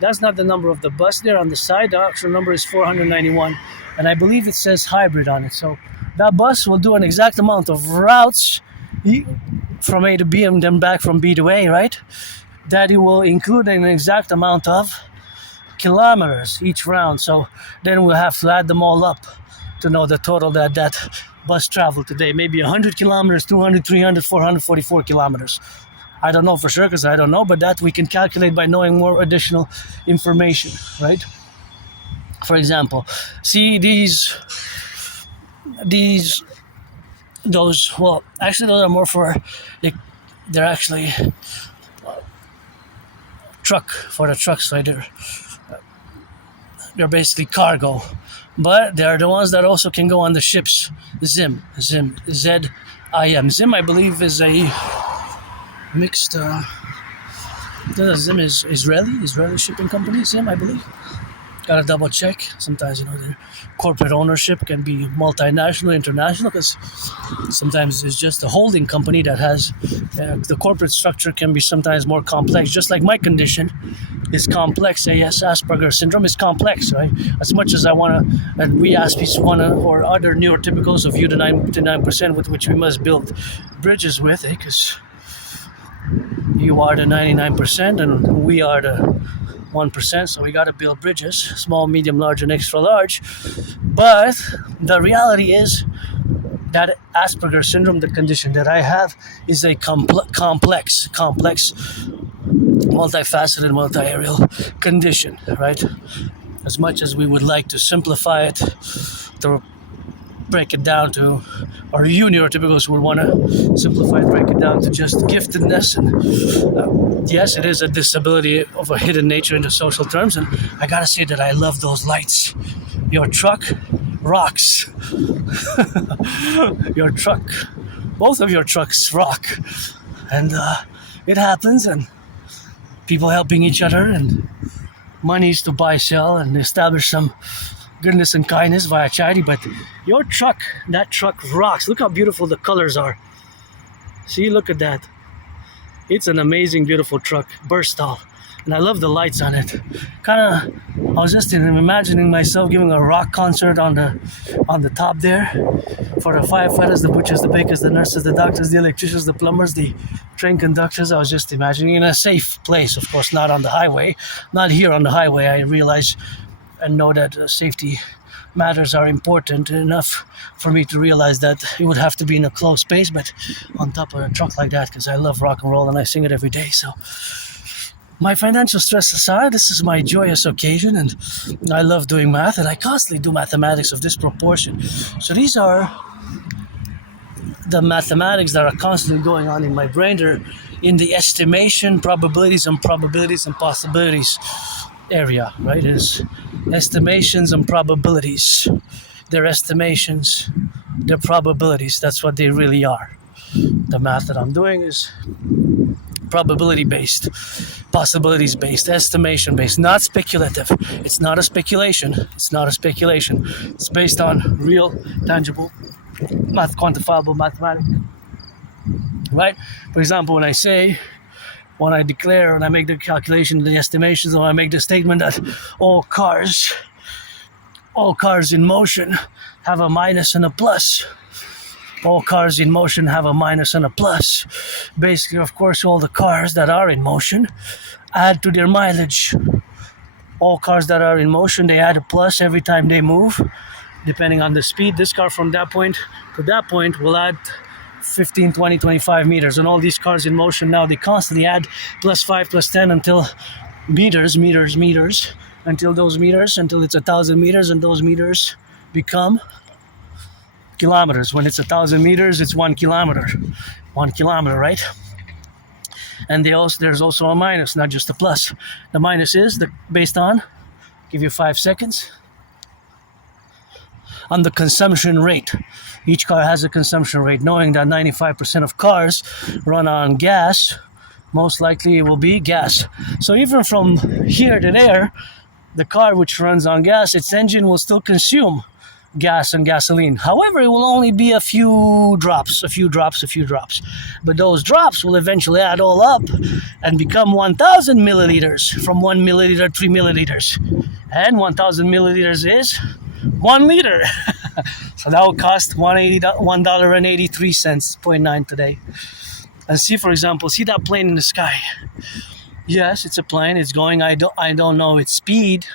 That's not the number of the bus there on the side. The actual number is 491. And I believe it says hybrid on it. So that bus will do an exact amount of routes from A to B and then back from B to A, right? That it will include an exact amount of kilometers each round. So then we'll have to add them all up to know the total that bus traveled today. Maybe 100 kilometers, 200, 300, 444 kilometers. I don't know for sure because I don't know, but that we can calculate by knowing more additional information, right? For example, see those, well, actually those are more for, they're actually for the trucks, right? They're basically cargo, but they're the ones that also can go on the ships. Zim, Z-I-M. Zim, I believe, is a mixed, Zim is Israeli shipping company, Zim, I believe. Gotta double check. Sometimes, their corporate ownership can be multinational, international, because sometimes it's just a holding company that has, the corporate structure can be sometimes more complex, just like my condition is complex. AS, Asperger syndrome, is complex, right? As much as I want to, and we Aspies want to, or other neurotypicals of you, the 99% with which we must build bridges with, because you are the 99% and we are the 1%. So we got to build bridges, small, medium, large, and extra large. But the reality is that Asperger syndrome, the condition that I have, is a complex, multifaceted, multi-areal condition, right? As much as we would like to simplify it, to break it down to, or neurotypicals would want to simplify and break it down to just giftedness. And yes, it is a disability of a hidden nature in the social terms. And I gotta say that I love those lights. Your truck rocks. Your truck, both of your trucks rock. And it happens, and people helping each other, and monies to buy, sell, and establish some goodness and kindness via charity. But your truck, that truck rocks. Look how beautiful the colors are. See, look at that. It's an amazing, beautiful truck, burst off. And I love the lights on it. I was just imagining myself giving a rock concert on the top there for the firefighters, the butchers, the bakers, the nurses, the doctors, the electricians, the plumbers, the train conductors. I was just imagining in a safe place, of course, not on the highway, not here on the highway. I realize and know that safety matters are important enough for me to realize that it would have to be in a closed space, but on top of a truck like that, because I love rock and roll and I sing it every day. So my financial stress aside, this is my joyous occasion, and I love doing math, and I constantly do mathematics of this proportion. So these are the mathematics that are constantly going on in my brain. They're in the estimation, probabilities and possibilities area, right? It's estimations and probabilities. They're estimations, they're probabilities. That's what they really are. The math that I'm doing is probability-based, possibilities-based, estimation-based, not speculative. It's not a speculation. It's based on real, tangible, quantifiable mathematics. Right? For example, when I declare, when I make the calculation, the estimations, or I make the statement that all cars in motion have a minus and a plus. All cars in motion have a minus and a plus. Basically, of course, all the cars that are in motion add to their mileage. All cars that are in motion, they add a plus every time they move, depending on the speed. This car from that point to that point will add 15, 20, 25 meters. And all these cars in motion now, they constantly add plus 5, plus 10 until meters, until it's 1,000 meters, and those meters become kilometers. When it's 1,000 meters, it's 1 kilometer. 1 kilometer, right? And there's also a minus, not just a plus. The minus is based on, give you 5 seconds, on the consumption rate. Each car has a consumption rate. Knowing that 95% of cars run on gas, most likely it will be gas. So even from here to there, the car which runs on gas, its engine will still consume gas and gasoline. However, it will only be a few drops. But those drops will eventually add all up and become 1,000 milliliters. From 1 milliliter, 3 milliliters. And 1,000 milliliters is 1 liter. So that will cost $1.83, 0.9 today. And see, for example, see that plane in the sky? Yes, it's a plane. It's going. I don't know its speed.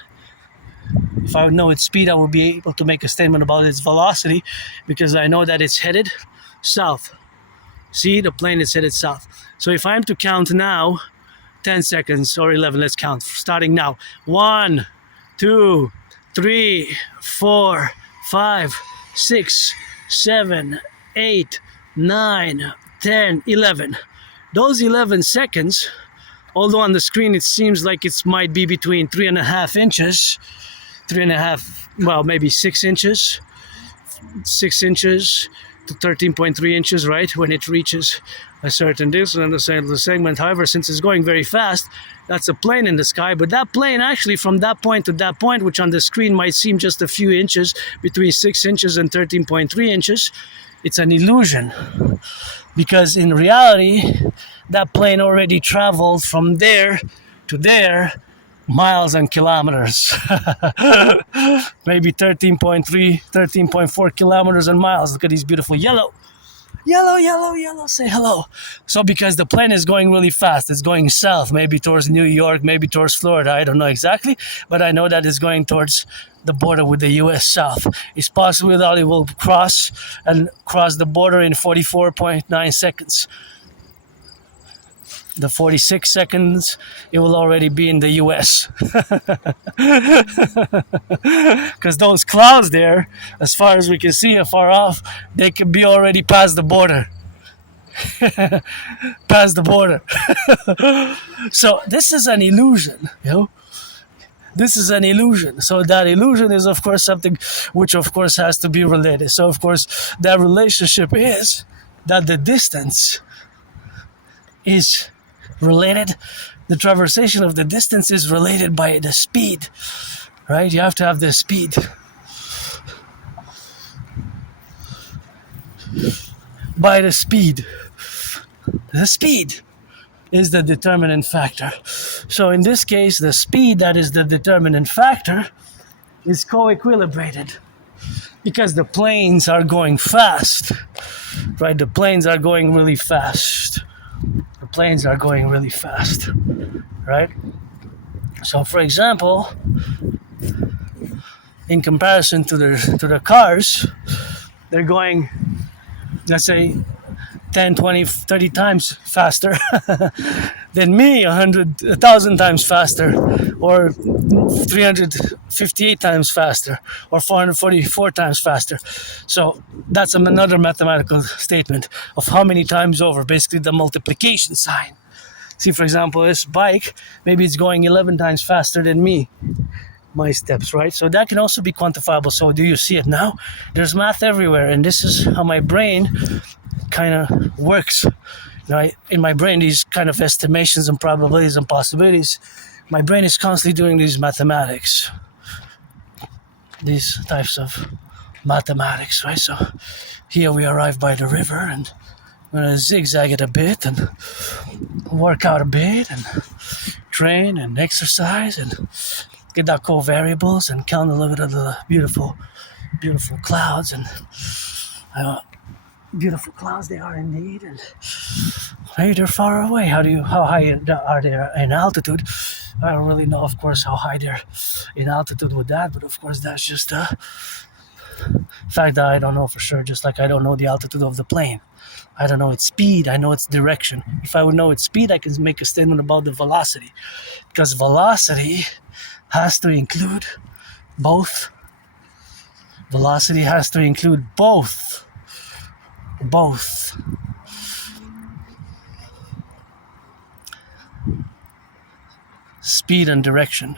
If I would know its speed, I would be able to make a statement about its velocity, because I know that it's headed south. See, the plane is headed south. So if I'm to count now, 10 seconds or 11, let's count. Starting now. 1, 2, 3, 4, 5, 6, 7, 8, 9, 10, 11. Those 11 seconds, although on the screen it seems like it might be between 3.5 inches, maybe 6 inches to 13.3 inches, right? When it reaches a certain distance in the segment. However, since it's going very fast, that's a plane in the sky. But that plane actually from that point to that point, which on the screen might seem just a few inches, between 6 inches and 13.3 inches, it's an illusion. Because in reality, that plane already traveled from there to there, miles and kilometers. Maybe 13.3, 13.4 kilometers and miles. Look at these beautiful yellow Yellow, yellow, yellow, say hello. So because the plane is going really fast, it's going south, maybe towards New York, maybe towards Florida, I don't know exactly, but I know that it's going towards the border with the US South. It's possible that it will cross the border in 44.9 seconds. The 46 seconds, it will already be in the US. Because those clouds there, as far as we can see afar off, they can be already past the border. Past the border. So this is an illusion, you know? This is an illusion. So that illusion is, of course, something which, of course, has to be related. So, of course, that relationship is that the distance is related. The traversation of the distance is related by the speed, right? You have to have the speed. By the speed. The speed is the determinant factor. So in this case, the speed that is the determinant factor is co-equilibrated because the planes are going fast, right? The planes are going really fast. The planes are going really fast, right? So for example, in comparison to the cars, they're going, let's say, 10, 20, 30 times faster than me, 1,000 times faster, or 358 times faster, or 444 times faster. So that's another mathematical statement of how many times over, basically the multiplication sign. See, for example, this bike, maybe it's going 11 times faster than me, my steps, right? So that can also be quantifiable. So do you see it now? There's math everywhere, and this is how my brain kind of works. You know, in my brain, these kind of estimations and probabilities and possibilities, my brain is constantly doing these mathematics, these types of mathematics, right? So here we arrive by the river, and I'm gonna zigzag it a bit and work out a bit and train and exercise and get that covariables and count a little bit of the beautiful clouds. And beautiful clouds they are indeed, and hey, they're far away. How high are they in altitude? I don't really know, of course, how high they're in altitude with that, but of course that's just a fact that I don't know for sure, just like I don't know the altitude of the plane. I don't know its speed, I know its direction. If I would know its speed, I can make a statement about the velocity, because velocity has to include both. Velocity has to include both speed and direction.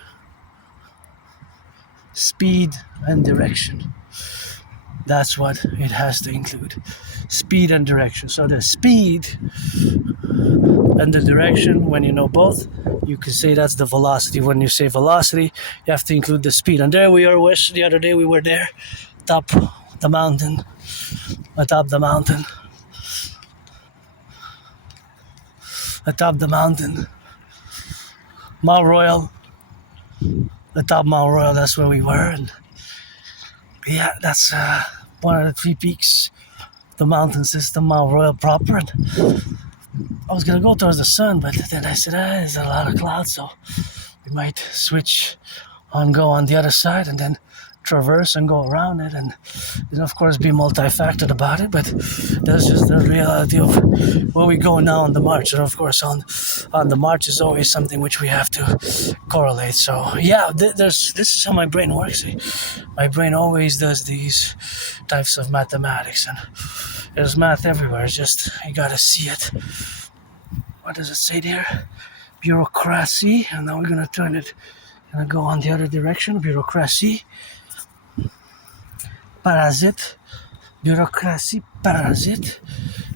Speed and direction. That's what it has to include. Speed and direction. So the speed and the direction, when you know both, you can say that's the velocity. When you say velocity, you have to include the speed. And there we are, Wish. The other day we were there, atop the mountain. Atop the mountain. Mount Royal. Atop Mount Royal, that's where we were. And yeah, that's one of the 3 peaks, the mountain system, Mount Royal proper. And I was going to go towards the sun, but then I said, there's a lot of clouds, so we might switch and go on the other side and then traverse and go around it, and then of course be multifactored about it. But that's just the reality of where we go now on the march. And of course on the march is always something which we have to correlate. So yeah, this is how my brain works. My brain always does these types of mathematics, and there's math everywhere. It's just you gotta see it. What does it say there? Bureaucracy. And now we're gonna turn it, gonna go on the other direction. Bureaucracy. Parasite, bureaucratie, parasite,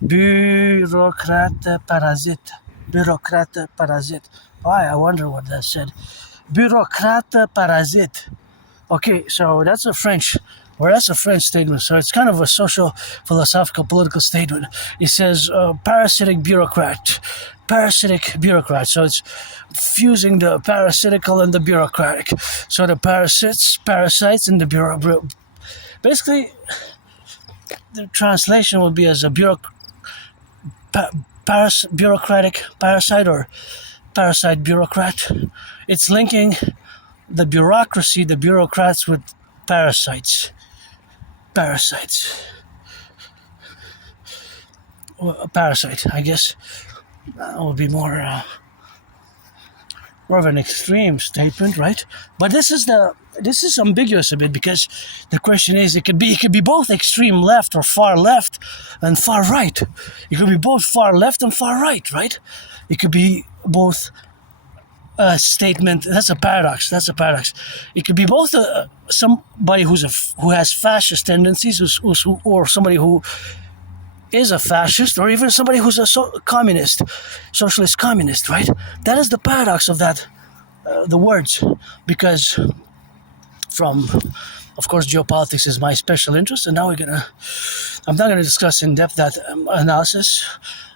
bureaucrate, parasite. Why? I wonder what that said. Bureaucrate, parasite. Okay, so that's a French statement. So it's kind of a social, philosophical, political statement. It says parasitic bureaucrat. So it's fusing the parasitical and the bureaucratic. So the parasites, and the basically, the translation would be as a bureaucratic parasite or parasite bureaucrat. It's linking the bureaucracy, the bureaucrats, with parasites. Well, a parasite, I guess, would be more of an extreme statement, right? But this is ambiguous a bit, because the question is, it could be both extreme left or far left and far right. It could be both far left and far right, right? It could be both a statement. That's a paradox. It could be both somebody who has fascist tendencies, or somebody who is a fascist, or even somebody who's a socialist communist, right? That is the paradox of that, the words, because of course, geopolitics is my special interest, and now I'm not gonna discuss in depth that analysis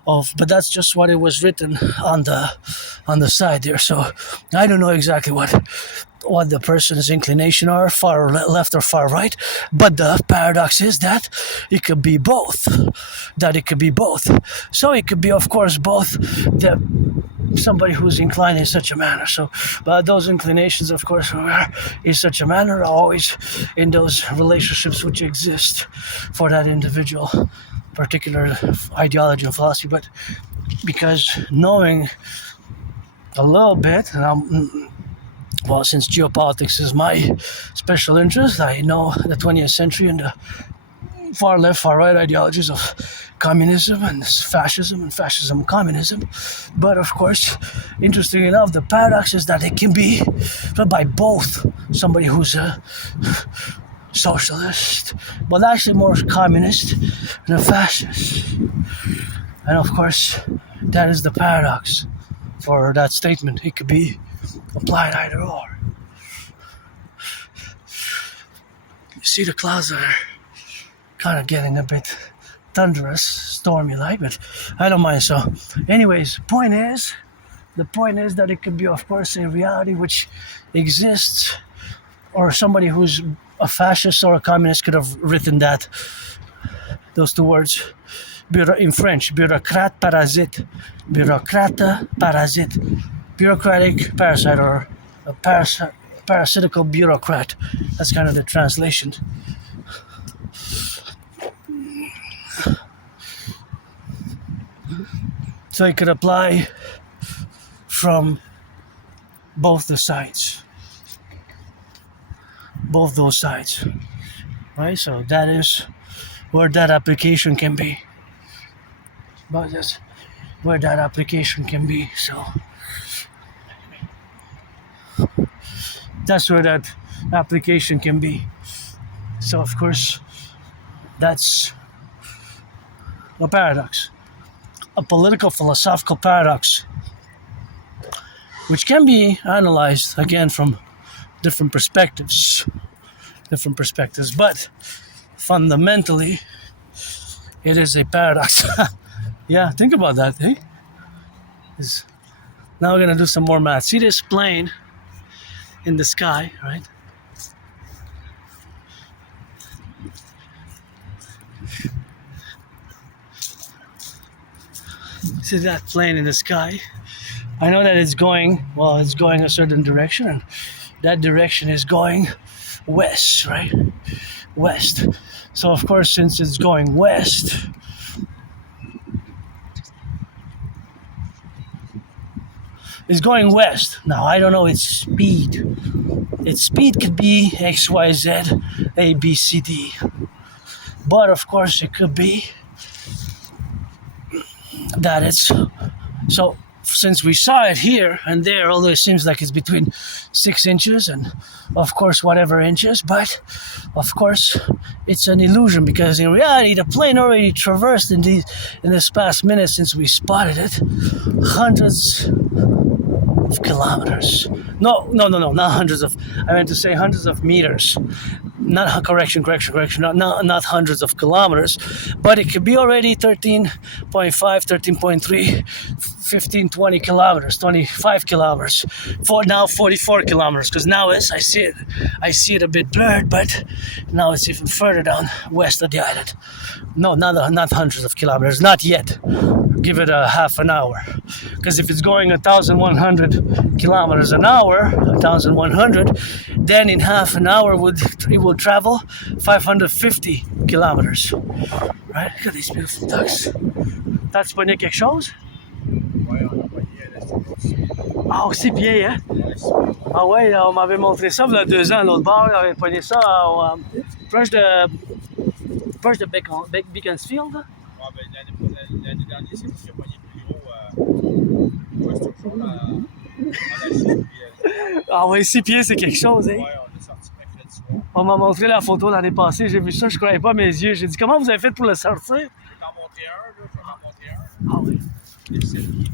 but that's just what it was written on the side there. So I don't know exactly what the person's inclination are, far left or far right, but the paradox is that it could be both. So it could be, of course, both somebody who's inclined in such a manner. So, but those inclinations, of course, in such a manner are always in those relationships which exist for that individual particular ideology and philosophy. But because knowing a little bit, well, since geopolitics is my special interest, I know the 20th century and the far left, far right ideologies of communism and fascism, communism. But of course, interesting enough, the paradox is that it can be by both somebody who's a socialist, but actually more communist than a fascist. And of course, that is the paradox for that statement. It could be applied either or. You see, the clouds are kind of getting a bit thunderous, stormy-like, but I don't mind. So, anyways, the point is that it could be, of course, a reality which exists, or somebody who's a fascist or a communist could have written those two words in French: bureaucrate parasite, bureaucrate parasite, bureaucratic parasite, or a parasitical bureaucrat. That's kind of the translation. So it could apply from both those sides, right? So that is where that application can be. But that's where that application can be. So that's where that application can be. So of course, that's a paradox, a political philosophical paradox, which can be analyzed again from different perspectives, but fundamentally it is a paradox. Yeah, think about that, eh? Now we're gonna do some more math. See this plane in the sky, right? See that plane in the sky? I know that it's going a certain direction, and that direction is going west, right? West. So of course, since it's going west, now I don't know its speed. Its speed could be X, Y, Z, A, B, C, D. But of course, it could be that it's so. Since we saw it here and there, although it seems like it's between 6 inches and, of course, whatever inches, but, of course, it's an illusion, because in reality, the plane already traversed in this past minute since we spotted it, hundreds of kilometers. No, not hundreds of, I meant to say hundreds of meters. Not correction, not hundreds of kilometers, but it could be already 13.5, 13.3, 15, 20 kilometers, 25 kilometers. Now 44 kilometers, because now I see it a bit blurred, but now it's even further down west of the island. No, not hundreds of kilometers, not yet. Give it a half an hour, because if it's going 1,100 kilometers an hour, 1,100, then in half an hour it will travel 550 kilometers. Right? Look at these beautiful ducks. T'as pogné quelque chose? Ouais, on a pogné Ah, aussi pieds, hein? Ah ouais, on m'avait montré ça il y a 2 ans à l'autre bord. On avait pogné ça proche de Beaconsfield. Ouais, ben, l'année dernière, c'est parce qu'il a pogné plus gros. C'est toujours dans la Chine. Ah ouais, 6 pieds, c'est quelque chose, hein? Ouais, on est sorti mercredi soir. On m'a montré la photo l'année passée, j'ai vu ça, je croyais pas mes yeux. J'ai dit, comment vous avez fait pour le sortir? Je vais t'en montrer un, là. Je vais t'en montrer un. Ah oui? Il est 7 pieds.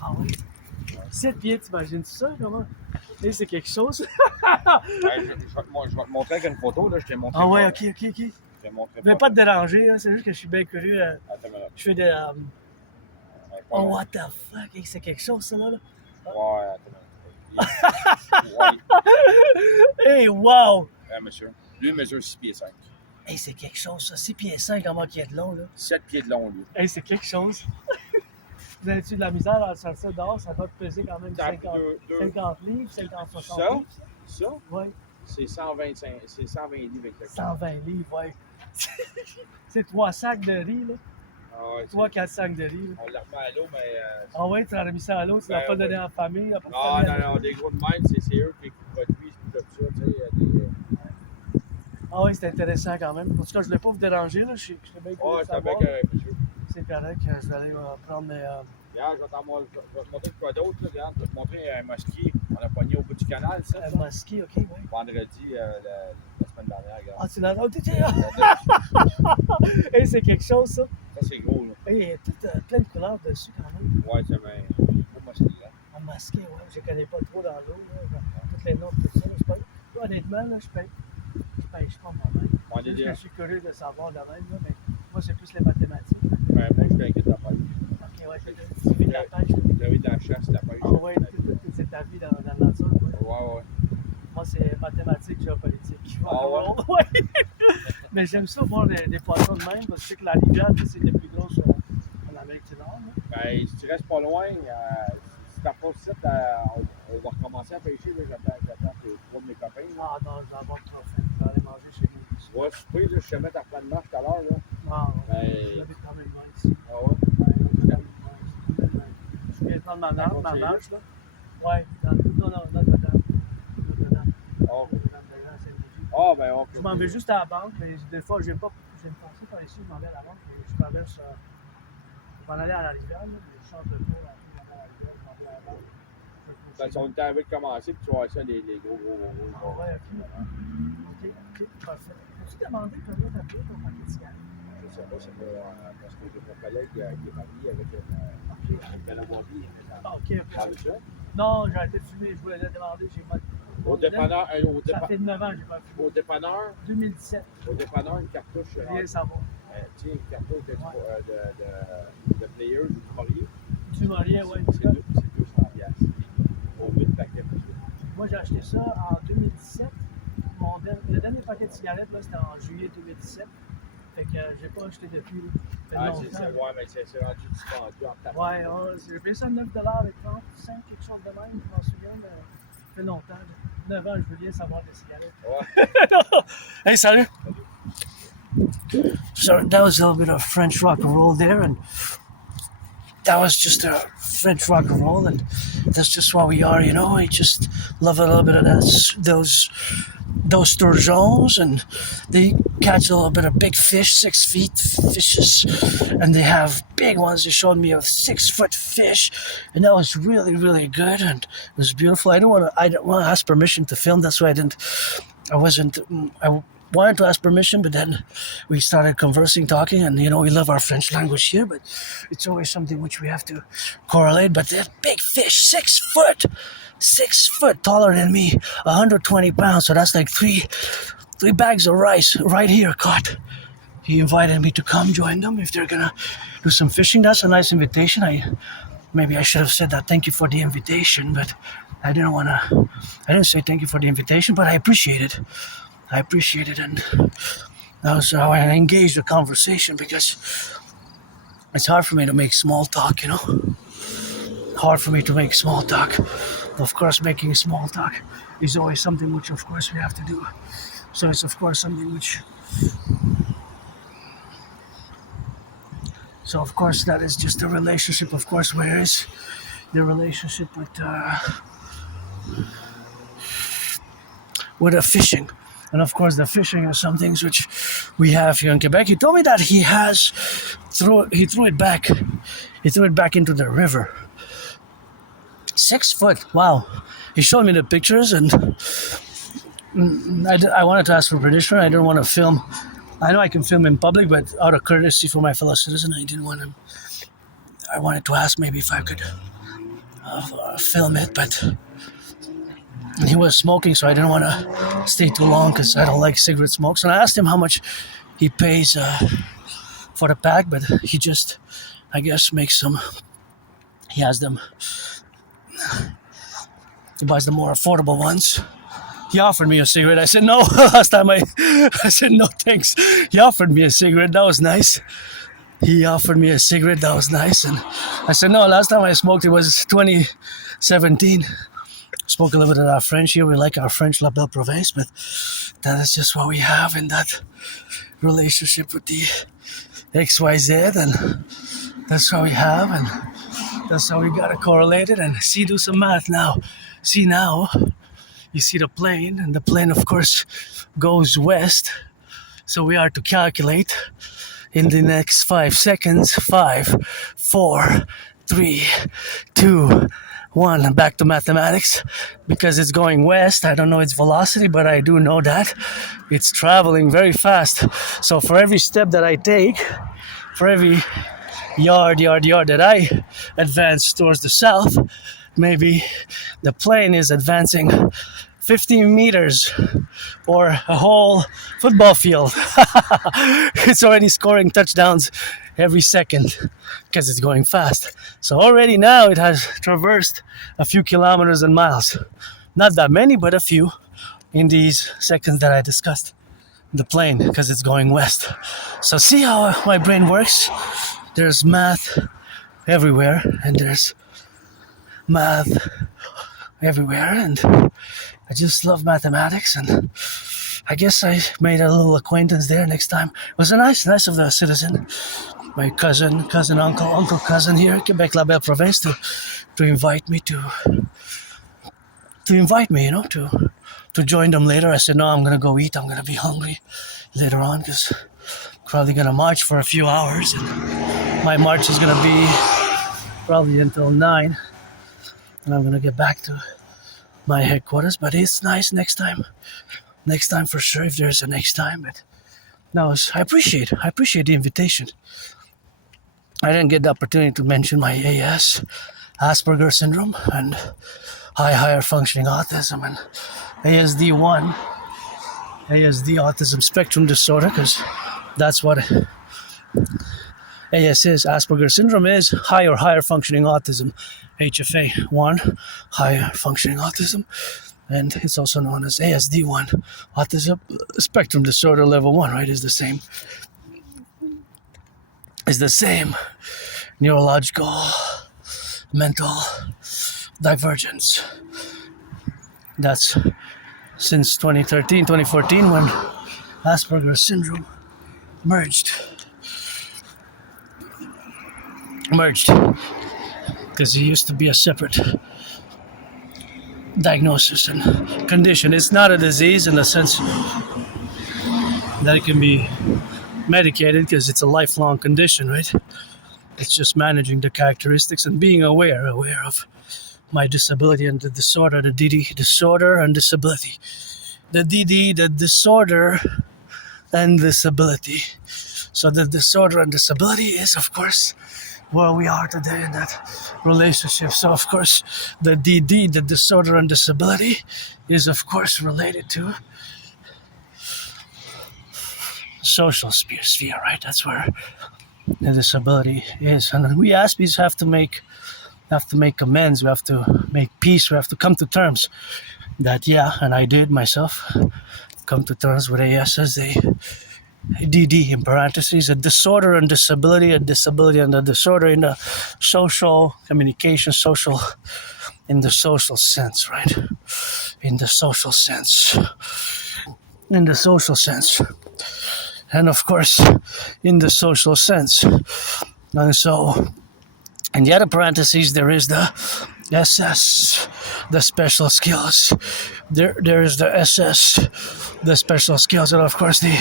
Ah oui? 7 pieds, t'imagines ça, comment? Et c'est quelque chose. Ouais, je vais te montrer avec une photo, là. Je t'ai montré. Ah ouais, pas. ok. Je t'ai montré. Je vais pas te déranger, hein, c'est juste que je suis bien curieux. Attends une minute. Je fais des. Oh, what the fuck? Hey, c'est quelque chose, ça, là? Ouais, attends une minute. Hey, wow! Ouais, monsieur. Lui, il mesure 6 pieds 5. Hey, c'est quelque chose, ça. 6 pieds 5, comment qu'il y a de long, là? 7 pieds de long, lui. Hey, c'est quelque chose. Vous avez-tu de la misère à sortir dehors? Ça doit te peser quand même 50 livres, 50, 60 Ça? livres. Ça? Oui. C'est 125, c'est 120 livres avec le 120 livres, oui. C'est 3 sacs de riz, là. Ah ouais, 3-4 sacs de riz. Là. on l'a remis à l'eau, mais. Ah oui, tu l'as remis ça à l'eau, tu l'as pas donné en famille. Là, pour Non, des gros de même, c'est eux qui produisent tout ça, tu sais. Ah oui, c'est intéressant quand même. En tout cas, je ne voulais pas vous déranger, là. Je suis bien curieux de C'est avec savoir. monsieur. C'est correct, je vais aller prendre mes... Regarde, je vais te montrer quoi d'autre, là. Regarde, je vais te montrer un mosquée. On a pogné au bout du canal, ça. Un mosquée, ok, oui. Vendredi, la semaine dernière, regarde. Ah, tu l'as... Oh, hey, c'est quelque chose, ça. Ça, c'est gros, là. Hey, il y a tout plein de couleurs dessus, quand même. Ouais, c'est un gros mosquée, là. Un mosquée, ouais. Je ne connais pas trop dans l'eau, là. Toutes les noms, tout ça. Honnêtement, là, je pêche pas moi-même. Je suis curieux de savoir de même, là, mais moi, c'est plus les mathématiques. Ouais, ben, je t'inquiète la pêche. Ok, ouais, tu vis de la pêche. Oui, de la chasse, la pêche. Ah ouais, c'est ta vie dans la nature. Ouais. Moi, c'est mathématiques, géopolitique. Ah ouais? Ouais. Mais j'aime ça voir des poissons de même, parce que je sais que la rivière, c'est les plus grosses en Amérique du Nord. Là. Ben, si tu restes pas loin, si t'as pas site, on va recommencer à pêcher. J'attends trois de mes copains. Là. Ah non, je vais avoir trop faim. Je vais aller manger chez nous. Ouais, je suis pris, je te mets à plein de marche tout à l'heure. Ah, ben... j'habite quand même loin ici. Ah ouais? Je viens de prendre ma marche, là. Ouais, non, Notre-Dame. Ah, ben, ok. Je m'en vais juste à la banque, mais des fois, je viens pas passer par ici, je m'en vais à la banque, et je traverse, je vais aller à la rivière, là, je change de cours, à la rivière, je m'en vais à la banque. Ben, on était avec de commencer, puis tu vas voir ça, les gros. Ah ouais, ok, parfait. Peux-tu demander combien t'as payé ton paquet de cigarettes? Je sais pas, c'est parce que j'ai mon collègue qui est marié avec une belle amourie. Ok. Non, j'ai arrêté de fumer, je voulais le demander, j'ai pas... Au dépanneur, ça fait 9 ans que j'ai pas fumé. Au dépanneur? 2017. Au dépanneur, une cartouche. Rien savoir. Tiens, une cartouche de player du Maurier. Du Maurier, oui. C'est 200 piastres. Au 8 paquets. Moi, j'ai acheté ça en 2017. Le dernier paquet de cigarettes, là, c'était en juillet 2017. Fait que j'ai pas acheté depuis. Ouais, mais c'est rendu dispendieux en tapant. Ouais, j'ai payé ça 9 avec 35, quelque chose de même, je m'en souviens. Ça fait longtemps. 9 ans, je veux bien savoir des cigarettes. Ouais. Hey, salut! So that was a little bit of French rock and roll there, and that was just a French rock and roll, and that's just what we are, you know. I just love a little bit of those sturgeons, and they catch a little bit of big fish, 6 feet fishes, and they have big ones. They showed me a 6-foot fish, and that was really, really good, and it was beautiful. I didn't want to ask permission to film. That's why I wanted to ask permission, but then we started conversing, talking, and we love our French language here, but it's always something which we have to correlate. But that big fish, 6 foot, taller than me, 120 pounds, so that's like three bags of rice right here caught. He invited me to come join them if they're gonna do some fishing. That's a nice invitation. maybe I should have said that thank you for the invitation, but I didn't say thank you for the invitation, but I appreciate it. And that was how I engaged the conversation, because it's hard for me to make small talk, Hard for me to make small talk. Of course, making small talk is always something which, of course, we have to do. So it's, of course, something which... So, of course, that is just a relationship, of course, whereas the relationship with a fishing. And, of course, the fishing is some things which we have here in Quebec. He told me that he threw it back. He threw it back into the river. 6 foot, wow. He showed me the pictures, and I wanted to ask for permission. I didn't want to film. I know I can film in public, but out of courtesy for my fellow citizen, I didn't want to. I wanted to ask maybe if I could film it, but he was smoking, so I didn't want to stay too long because I don't like cigarette smokes. And I asked him how much he pays for the pack, but he just, I guess, makes some. He has them. He buys the more affordable ones. He offered me a cigarette. I said no. Last time I said no thanks. He offered me a cigarette. That was nice. He offered me a cigarette. That was nice. And I said no. Last time I smoked, it was 2017. Spoke a little bit of our French here. We like our French La Belle Province, but that is just what we have in that relationship with the XYZ, and that's what we have, and that's how we gotta correlate it. And do some math now. Now you see the plane, and the plane, of course, goes west. So we are to calculate in the next 5 seconds. 5, 4, 3, 2, 1. Back to mathematics, because it's going west. I don't know its velocity, but I do know that it's traveling very fast. So for every step that I take, for every yard that I advance towards the south, maybe the plane is advancing 15 meters or a whole football field. It's already scoring touchdowns every second because it's going fast. So already now it has traversed a few kilometers and miles. Not that many, but a few in these seconds that I discussed. The plane, because it's going west. So see how my brain works? There's math everywhere, and there's math everywhere, and I just love mathematics, and I guess I made a little acquaintance there next time. It was a nice of the citizen, my cousin, uncle, cousin here, Quebec La Belle Province, to invite me to join them later. I said, no, I'm going to go eat. I'm going to be hungry later on, because I'm probably going to march for a few hours, and my march is going to be probably until 9, and I'm going to get back to my headquarters. But it's nice next time for sure, if there's a next time. But no, I appreciate the invitation. I didn't get the opportunity to mention my AS, Asperger syndrome, and higher functioning autism, and ASD1, ASD autism spectrum disorder, because that's what AS is. Asperger syndrome is higher functioning autism. HFA1, higher functioning autism, and it's also known as ASD1, autism spectrum disorder level 1, right? Is the same neurological, mental divergence. That's since 2014 when Asperger syndrome merged, because it used to be a separate diagnosis and condition. It's not a disease in the sense that it can be medicated, because it's a lifelong condition, right? It's just managing the characteristics and being aware of my disability and the disorder, the dedie, disorder and disability. The dedie, the disorder and disability. So the disorder and disability is, of course, where we are today in that relationship. So, of course, the dedie, the disorder and disability, is, of course, related to social sphere, right? That's where the disability is. And we Aspies have to make have to make amends, we have to make peace, we have to come to terms that, yeah, and I did myself come to terms with AS as a dedie in parentheses, a disorder and disability, a disability and a disorder in the social communication, social, in the social sense, right? In the social sense. In the social sense. And of course, in the social sense. And so, in the other parentheses, there is the SS, the special skills. There is the SS, the special skills, and of course the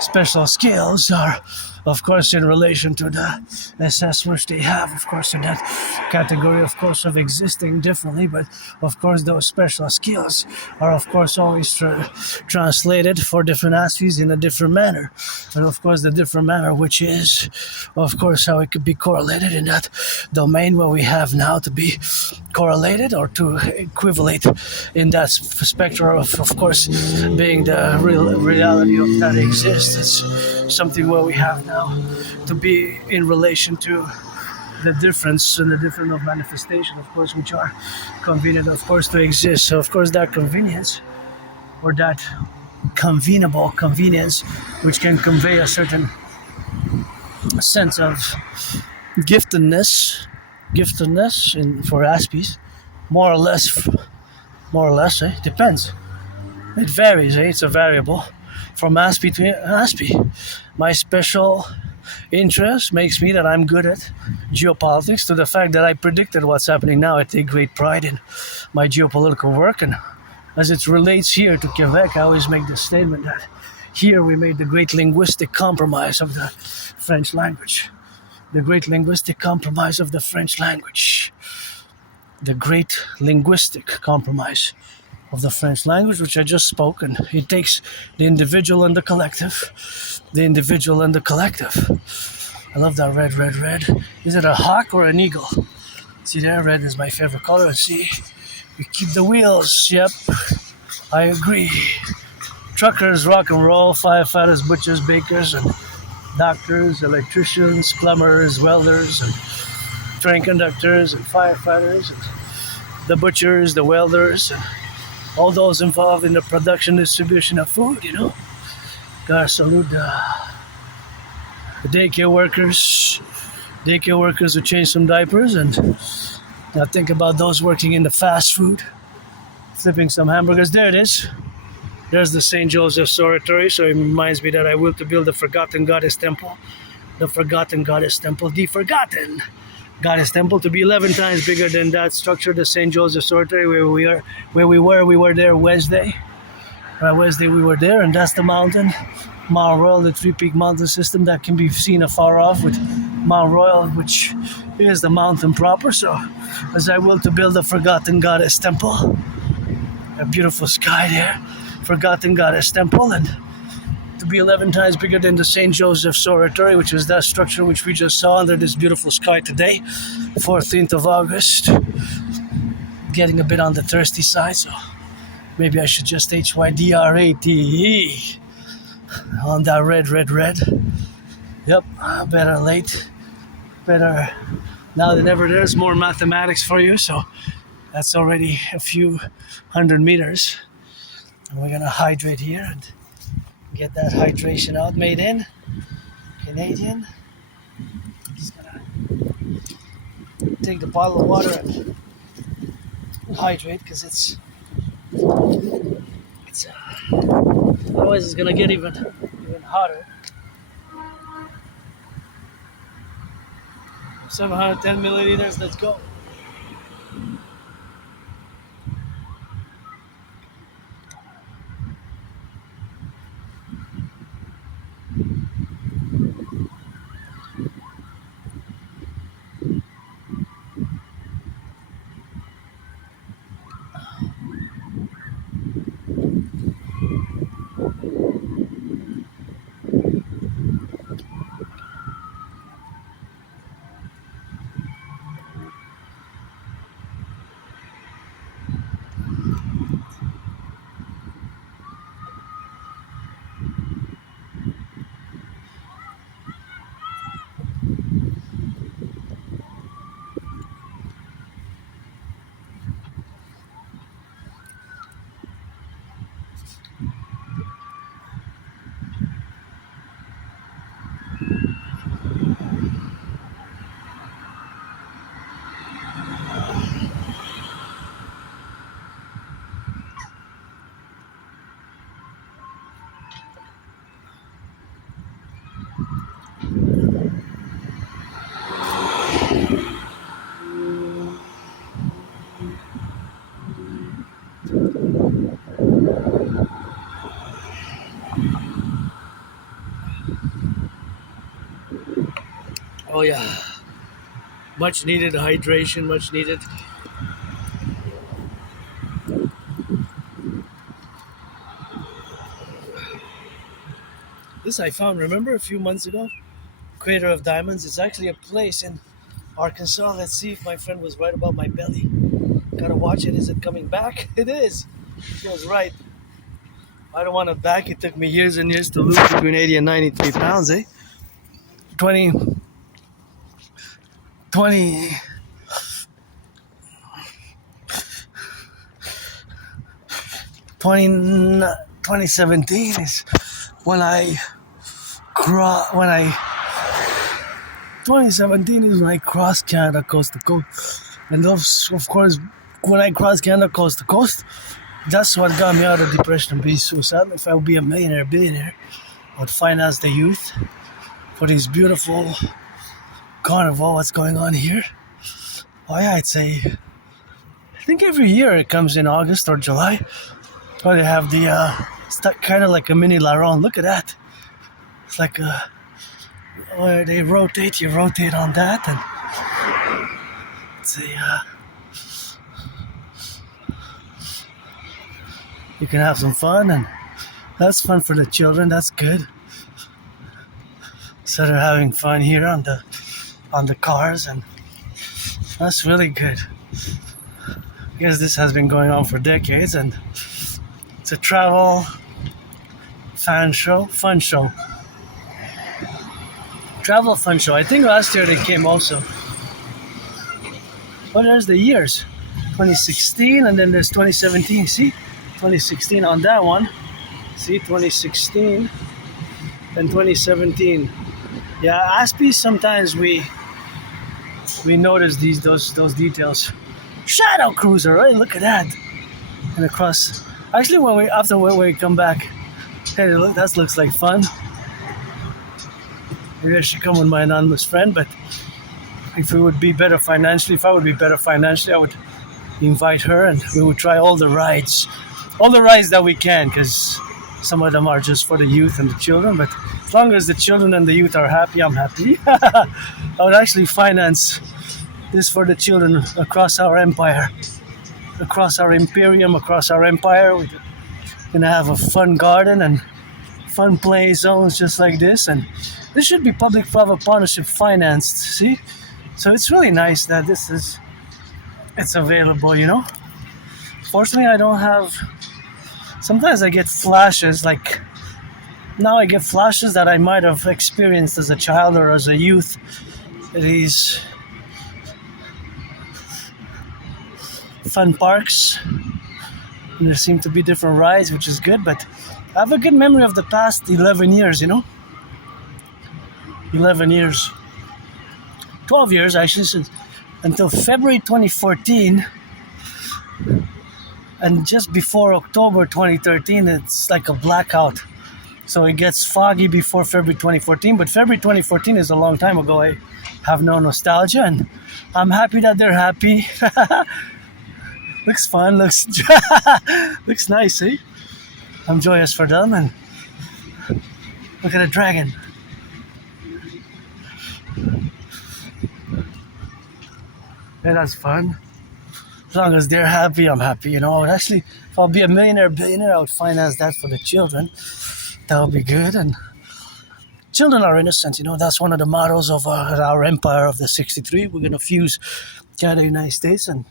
special skills are, of course, in relation to the SS, which they have, of course, in that category, of course, of existing differently. But of course, those special skills are, of course, always translated for different aspects in a different manner, and of course, the different manner, which is, of course, how it could be correlated in that domain where we have now to be correlated or to equivalent in that spectrum of course, being the real reality of that exists. It's something where we have now to be in relation to the difference and the different of manifestation, of course, which are convenient, of course, to exist. So, of course, that convenience or that convenable convenience, which can convey a certain sense of giftedness for Aspies, more or less, depends. It varies, it's a variable from Aspie to Aspie. My special interest makes me that I'm good at geopolitics, to the fact that I predicted what's happening now. I take great pride in my geopolitical work, and as it relates here to Quebec, I always make the statement that here we made the great linguistic compromise of the French language. The great linguistic compromise of the French language. The great linguistic compromise of the French language, which I just spoke, and it takes the individual and the collective. The individual and the collective. I love that red, red, red. Is it a hawk or an eagle? See there, red is my favorite color. And see, we keep the wheels. Yep, I agree. Truckers, rock and roll, firefighters, butchers, bakers, and doctors, electricians, plumbers, welders, and train conductors, and firefighters, and the butchers, the welders, and all those involved in the production distribution of food, Gotta salute the daycare workers who change some diapers, and now think about those working in the fast food, flipping some hamburgers. There it is. There's the St. Joseph's Oratory, so it reminds me that I will to build the Forgotten Goddess Temple. The Forgotten Goddess Temple. The Forgotten Goddess Temple to be 11 times bigger than that structure, the St. Joseph's Oratory, where we were there Wednesday. Wednesday we were there, and that's the mountain, Mount Royal, the three-peak mountain system that can be seen afar off with Mount Royal, which is the mountain proper. So, as I will to build the Forgotten Goddess Temple, a beautiful sky there, Forgotten Goddess Temple, and to be 11 times bigger than the St. Joseph's Oratory, which is that structure which we just saw under this beautiful sky today, 14th of August. Getting a bit on the thirsty side, so maybe I should just HYDRATE on that red, red, red. Yep, better late, better now than ever. There's more mathematics for you, so that's already a few hundred meters. And we're gonna hydrate here and get that hydration out, made in Canadian. Just gonna take the bottle of water and hydrate, because it's otherwise it's gonna get even hotter. 710 milliliters. Let's go. Oh yeah, much needed hydration, much needed. This I found, remember a few months ago? Crater of Diamonds. It's actually a place in Arkansas. Let's see if my friend was right about my belly. Gotta watch it. Is it coming back? It is. She was right. I don't want it back. It took me years and years to lose between 80 and 93 pounds, eh? 20, 2017 is when I 2017 is when I crossed Canada coast to coast. And of course, when I crossed Canada coast to coast, that's what got me out of depression and being suicidal. If I would be a billionaire, I would finance the youth for these beautiful carnival. What's going on here? Oh yeah, I'd say, I think every year it comes in August or July. Or they have the, it's kind of like a mini La Ronde. Look at that. It's like where they rotate, you rotate on that, and it's you can have some fun, and that's fun for the children. That's good. So they're having fun here on the cars, and that's really good. I guess this has been going on for decades, and it's a travel fun show. Travel fun show. I think last year they came also. But there's the years. 2016, and then there's 2017. See? 2016 on that one. See? 2016. Then 2017. Yeah, Aspie, sometimes we notice those details. Shadow cruiser, right? Look at that. And across. Actually, when we come back, hey, look, that looks like fun. Maybe I should come with my anonymous friend, but if I would be better financially, I would invite her and we would try all the rides that we can, because some of them are just for the youth and the children, but as long as the children and the youth are happy, I'm happy. I would actually finance this for the children across our empire, across our imperium, across our empire. We're gonna have a fun garden and fun play zones just like this, and this should be public-private partnership financed, see? So it's really nice that it's available, you know? Fortunately, I don't have, sometimes I get flashes, like, now I get flashes that I might have experienced as a child or as a youth. These fun parks, and there seem to be different rides, which is good, but I have a good memory of the past 11 years, you know? 11 years. 12 years, actually, since until February 2014, and just before October 2013, it's like a blackout. So it gets foggy before February 2014, but February 2014 is a long time ago. I have no nostalgia, and I'm happy that they're happy. Looks fun, looks nice, eh? I'm joyous for them, and look at a dragon. Yeah, that's fun. As long as they're happy, I'm happy, you know. And actually, if I'll be a billionaire, I would finance that for the children. That would be good. And children are innocent, you know. That's one of the mottos of our empire of the 63. We're going to fuse Canada and the United States. And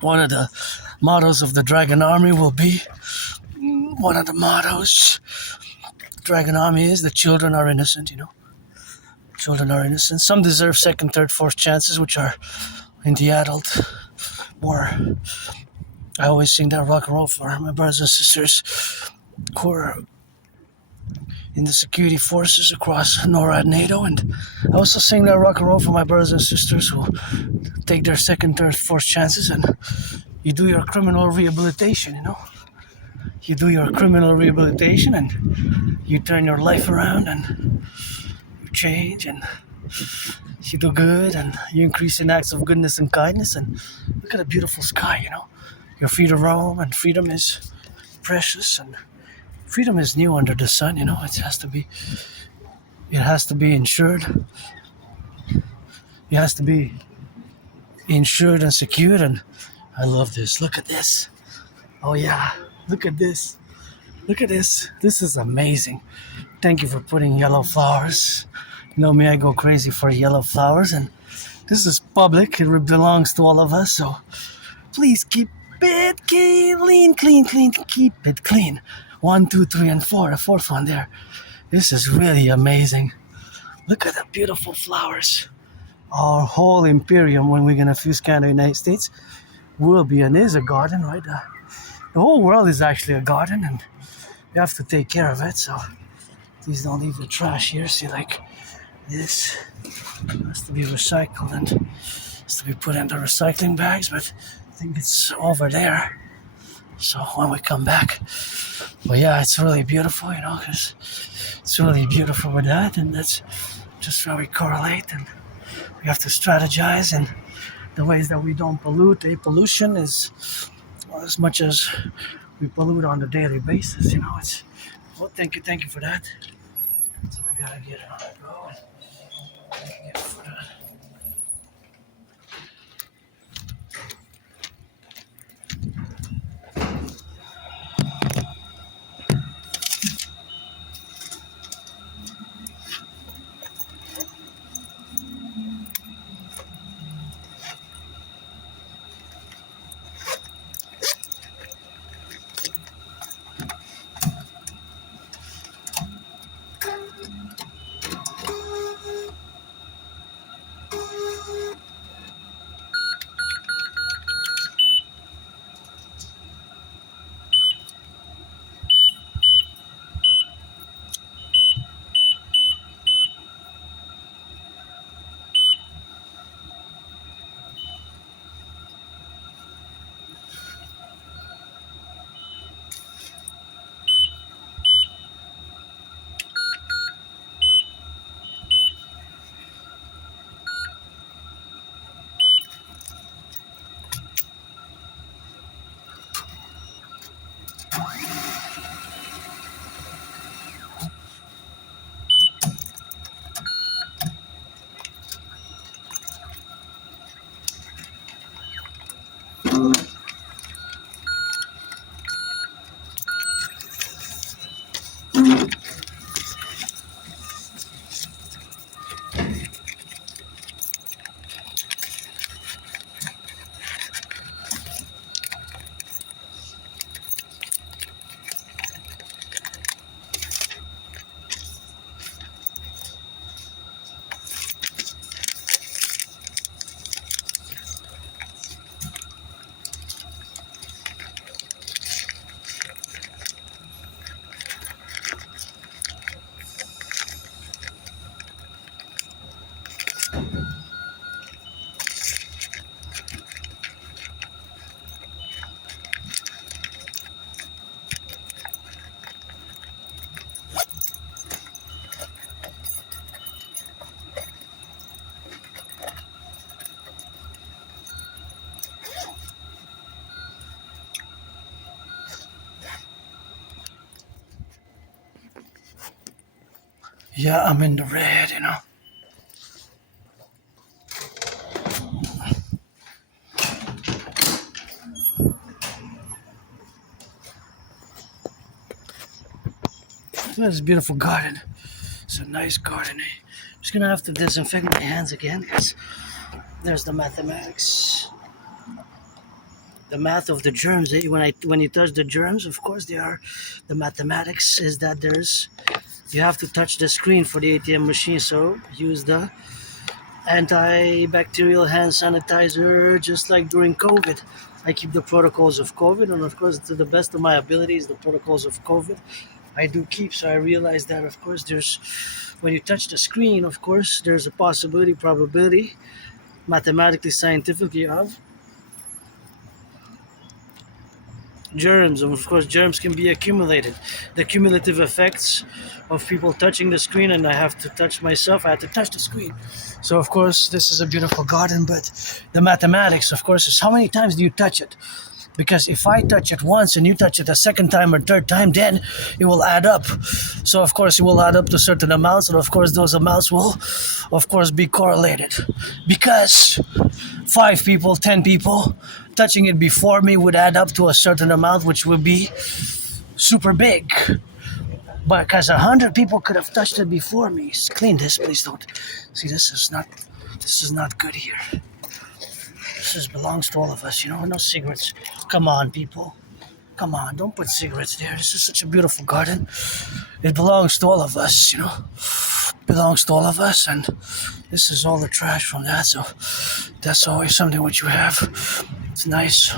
one of the mottos of the Dragon Army will be, one of the mottos, Dragon Army is, the children are innocent, you know. Children are innocent. Some deserve second, third, fourth chances, which are in the adult. Or I always sing that rock and roll for my brothers and sisters who are in the security forces across NORAD, NATO, and I also sing that rock and roll for my brothers and sisters who take their second, third, fourth chances, and you do your criminal rehabilitation, you know. You do your criminal rehabilitation and you turn your life around and you change and you do good and you increase in acts of goodness and kindness, and look at the beautiful sky, you know. You're free to roam, and freedom is precious, and freedom is new under the sun. You know, it has to be insured. It has to be insured and secured. And I love this. Look at this. Oh yeah, look at this. Look at this. This is amazing. Thank you for putting yellow flowers. You know me, I go crazy for yellow flowers, and this is public. It belongs to all of us, so please keep it clean. Keep it clean. 1, 2, 3, and 4. The fourth one there. This is really amazing. Look at the beautiful flowers. Our whole imperium, when we're gonna fuse Canada, United States, will be and is a garden, right? The whole world is actually a garden, and you have to take care of it. So please don't leave the trash here. See, like this has to be recycled and has to be put into recycling bags, but I think it's over there. So when we come back, but yeah, it's really beautiful, you know, because it's really beautiful with that, and that's just where we correlate, and we have to strategize, and the ways that we don't pollute. Pollution is as much as we pollute on a daily basis, you know. It's well, thank you for that. So I gotta get it on the go. Get for that. Yeah, I'm in the red, you know. This is a beautiful garden. It's a nice garden. I'm just gonna have to disinfect my hands again because there's the mathematics. The math of the germs. When you touch the germs, of course they are. The mathematics is that you have to touch the screen for the ATM machine, so use the antibacterial hand sanitizer just like during COVID. I keep the protocols of COVID, and of course to the best of my abilities, the protocols of COVID I do keep. So I realize that of course when you touch the screen, of course there's a probability, mathematically, scientifically, of germs, and of course germs can be accumulated. The cumulative effects of people touching the screen, and I have to touch myself, I have to touch the screen. So of course this is a beautiful garden, but the mathematics of course is how many times do you touch it. Because if I touch it once and you touch it a second time or third time, then it will add up. So of course it will add up to certain amounts, and of course those amounts will of course be correlated. Because 5 people, 10 people touching it before me would add up to a certain amount, which would be super big. But because 100 people could have touched it before me. Clean this, please don't. See, this is not good here. This belongs to all of us, no cigarettes. Come on, people. Come on, don't put cigarettes there. This is such a beautiful garden. It belongs to all of us, belongs to all of us, and this is all the trash from that, so that's always something what you have. It's nice.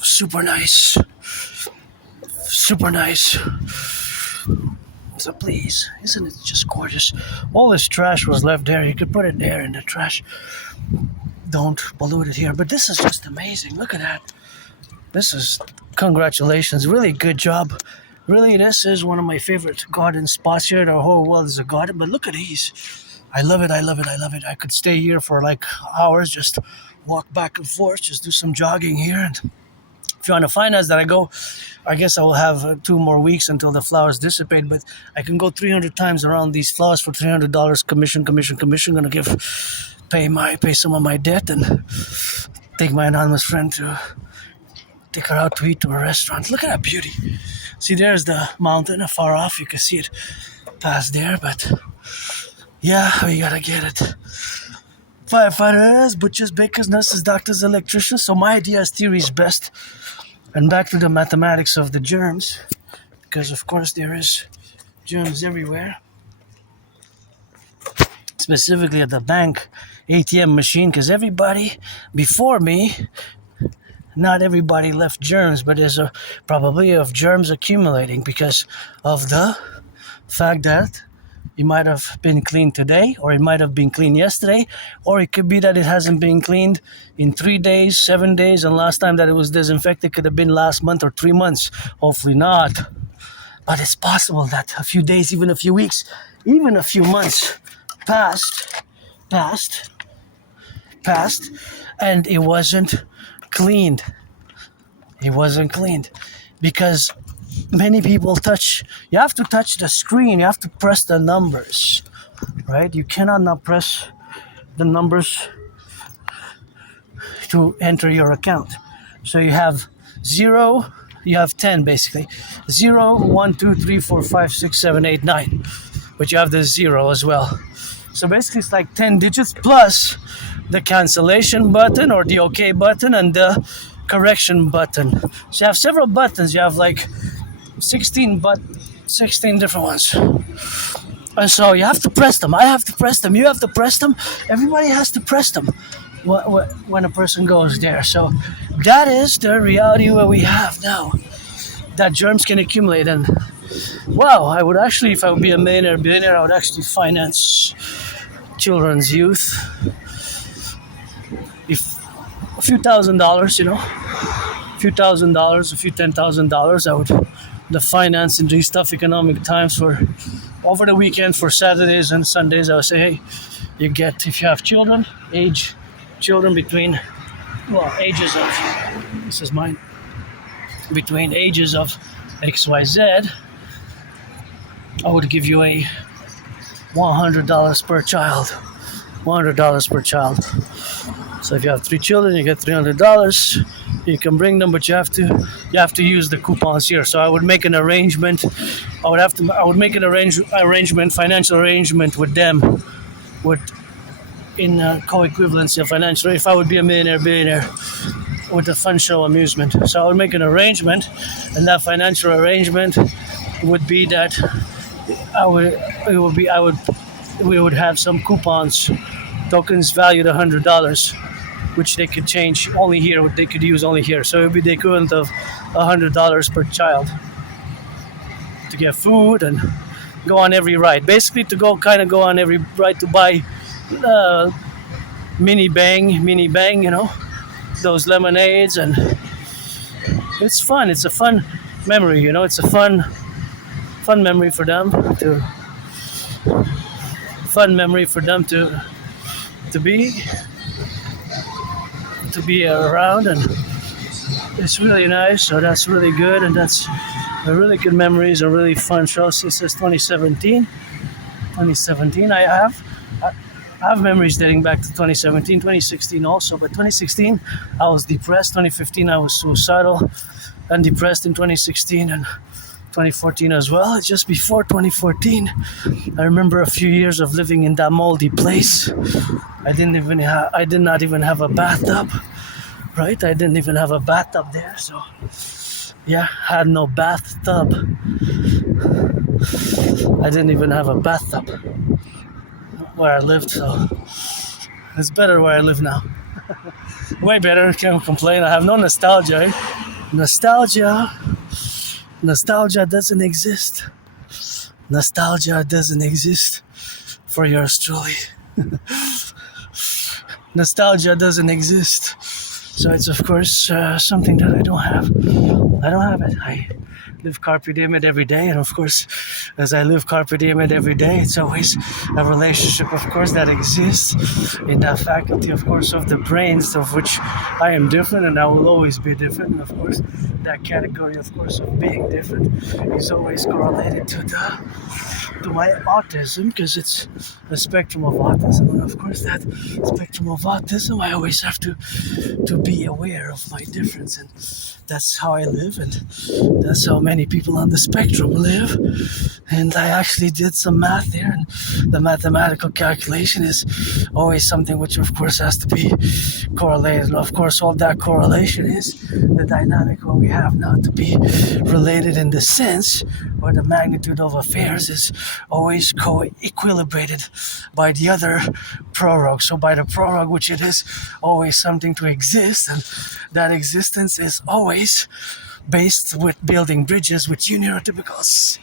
Super nice. Super nice. So please, isn't it just gorgeous? All this trash was left there. You could put it there in the trash. Don't pollute it here. But this is just amazing. Look at that. Congratulations. Really good job. Really, this is one of my favorite garden spots here. The whole world is a garden. But look at these. I love it. I could stay here for like hours. Just walk back and forth. Just do some jogging here. And if you want to finance that, I guess I will have 2 more weeks until the flowers dissipate, but I can go 300 times around these flowers for $300 commission. Gonna pay some of my debt and take my anonymous friend to take her out to eat to a restaurant. Look at that beauty. See, there's the mountain afar off. You can see it past there, but yeah, we gotta get it. Firefighters, butchers, bakers, nurses, doctors, electricians. So my idea is theory is best. And back to the mathematics of the germs, because of course there is germs everywhere. Specifically at the bank ATM machine, because everybody before me, not everybody left germs, but there's a probability of germs accumulating because of the fact that it might have been cleaned today, or it might have been cleaned yesterday, or it could be that it hasn't been cleaned in 3 days, 7 days, and last time that it was disinfected could have been last month or 3 months. Hopefully not. But it's possible that a few days, even a few weeks, even a few months passed, and it wasn't cleaned. Because many people you have to touch the screen, you have to press the numbers, right? You cannot not press the numbers to enter your account. So you have 0, you have 10 basically. 0, 1, 2, 3, 4, 5, 6, 7, 8, 9. But you have the 0 as well. So basically it's like 10 digits plus the cancellation button or the OK button and the correction button. So you have several buttons. You have like 16 different ones. And so you have to press them. I have to press them. You have to press them. Everybody has to press them when a person goes there. So that is the reality what we have now. That germs can accumulate. And wow, I would actually, if I would be a billionaire, I would actually finance children's youth. If a few $1,000s, a few $1,000, a few $10,000, I would the finance in these tough economic times for over the weekend, for Saturdays and Sundays. I would say, hey, if you have children between, ages of, this is mine, between ages of XYZ, I would give you a $100 per child. $100 per child. So if you have 3 children, you get $300. You can bring them, but you have to use the coupons here. So I would make an arrangement. I would make an financial arrangement with them, in co-equivalency of financial. If I would be a billionaire, with the fun show amusement. So I would make an arrangement, and that financial arrangement would be that we would have some coupons, tokens valued $100, which they could change only here, what they could use only here. So it would be the equivalent of $100 per child to get food and go on every ride. Basically to go on every ride to buy mini bang, those lemonades, and it's fun. It's a fun memory, it's a fun memory for them to to be around, and it's really nice. So that's really good, and that's a really good memories, a really fun show since 2017. 2017, I have memories dating back to 2017, 2016 also, but 2016 I was depressed, 2015 I was suicidal and depressed in 2016, and 2014 as well. Just before 2014, I remember a few years of living in that moldy place. I did not even have a bathtub, right? I didn't even have a bathtub there, so yeah, had no bathtub. I didn't even have a bathtub where I lived, so it's better where I live now. Way better, can't complain. I have no nostalgia. Nostalgia doesn't exist. Nostalgia doesn't exist for yours truly. Nostalgia doesn't exist. So it's of course something that I don't have. I don't have it. I live carpe diem it every day, and of course, as I live carpe diem it every day, it's always a relationship, of course, that exists in that faculty, of course, of the brains, of which I am different, and I will always be different. And of course, that category, of course, of being different is always correlated to my autism, because it's a spectrum of autism, and of course, that spectrum of autism, I always have to be aware of my difference, and that's how I live, and that's how many people on the spectrum live. And I actually did some math there, and the mathematical calculation is always something which of course has to be correlated, and of course all that correlation is the dynamic what we have now to be related in the sense where the magnitude of affairs is always co-equilibrated by the other prorogue. So by the prorogue, which it is always something to exist, and that existence is always based with building bridges with neurotypicals.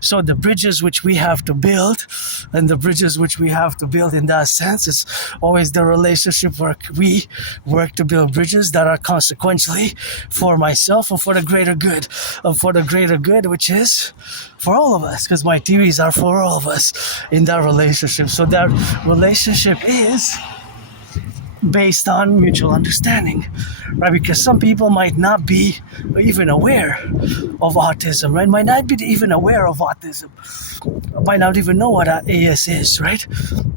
So the bridges which we have to build, and the bridges which we have to build in that sense, is always the relationship where we work to build bridges that are consequentially for myself and for the greater good. And for the greater good, which is for all of us, because my theories are for all of us in that relationship. So that relationship is based on mutual understanding, right? Because some people might not be even aware of autism, right? Might not be even aware of autism, might not even know what AS is, right?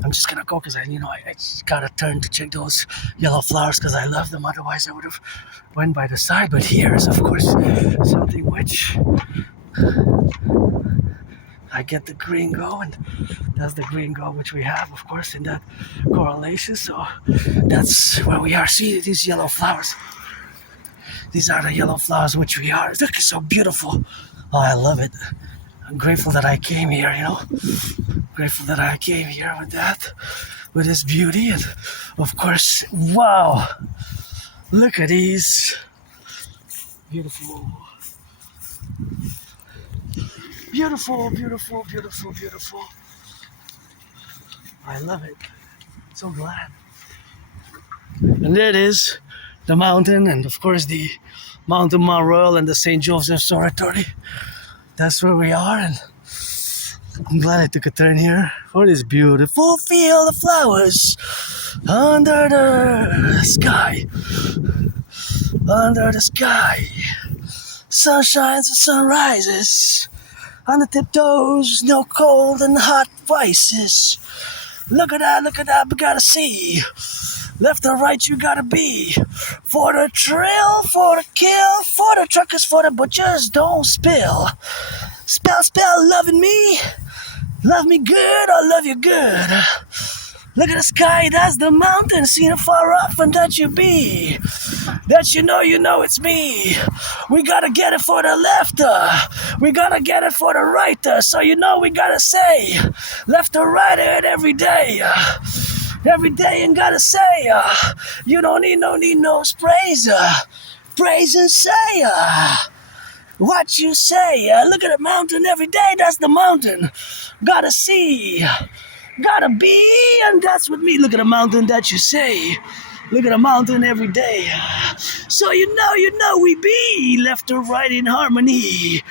I'm just gonna go because I just gotta turn to check those yellow flowers because I love them. Otherwise, I would have went by the side. But here is, of course, something which I get the green go, and that's the green go which we have, of course, in that correlation. So that's where we are. See these yellow flowers. These are the yellow flowers which we are. Look, it's so beautiful. Oh, I love it. I'm grateful that I came here, Grateful that I came here with that, with this beauty. And of course, wow. Look at these. Beautiful. Beautiful, beautiful, beautiful, beautiful. I love it. So glad. And there it is, the mountain, and of course the Mountain Mount Royal and the St. Joseph's Oratory. That's where we are, and I'm glad I took a turn here for this beautiful field of flowers under the sky. Under the sky. Sun shines and sun rises. On the tiptoes, no cold and hot vices. Look at that, we gotta see. Left or right, you gotta be. For the thrill, for the kill, for the truckers, for the butchers, don't spill. Spell, loving me. Love me good, I love you good. Look at the sky, that's the mountain, seen afar off, and that you be. That you know it's me. We gotta get it for the left, we gotta get it for the right, so we gotta say, left or right every day. Every day and gotta say, you don't need no praise, praise and say, what you say. Look at the mountain every day, that's the mountain. Gotta see. Gotta be, and that's with me. Look at the mountain that you say. Look at the mountain every day. So you know we be left or right in harmony.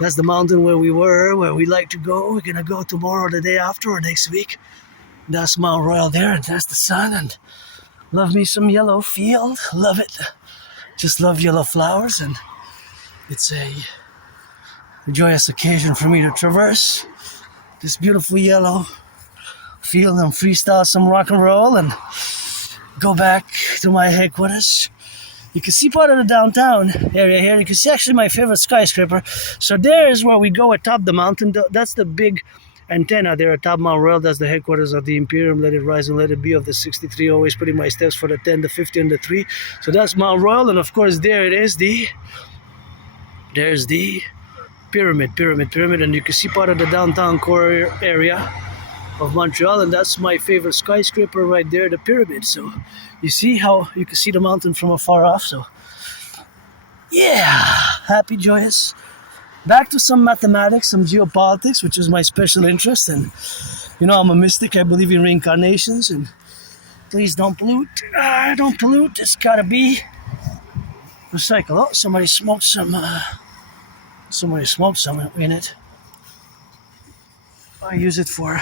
That's the mountain where we were, where we like to go. We're gonna go tomorrow, the day after, or next week. That's Mount Royal there, and that's the sun, and Love me some yellow field. Love it. Just love yellow flowers, and it's a joyous occasion for me to traverse this beautiful yellow field and freestyle some rock and roll and go back to my headquarters. You can see part of the downtown area here. You can see actually my favorite skyscraper. So there is where we go atop the mountain. That's the big antenna there atop Mount Royal. That's the headquarters of the Imperium. Let it rise and let it be of the 63. Always putting my steps for the 10, the 50, and the 3. So that's Mount Royal. And of course there it is. There's the pyramid. And you can see part of the downtown core area of Montreal, and that's my favorite skyscraper right there, the pyramid. So you see how you can see the mountain from afar off. So yeah, happy, joyous. Back to some mathematics, some geopolitics, which is my special interest. And you know, I'm a mystic. I believe in reincarnations, and please don't pollute. Don't pollute. It's gotta be recycle. Oh, somebody smoked some in it. I use it for,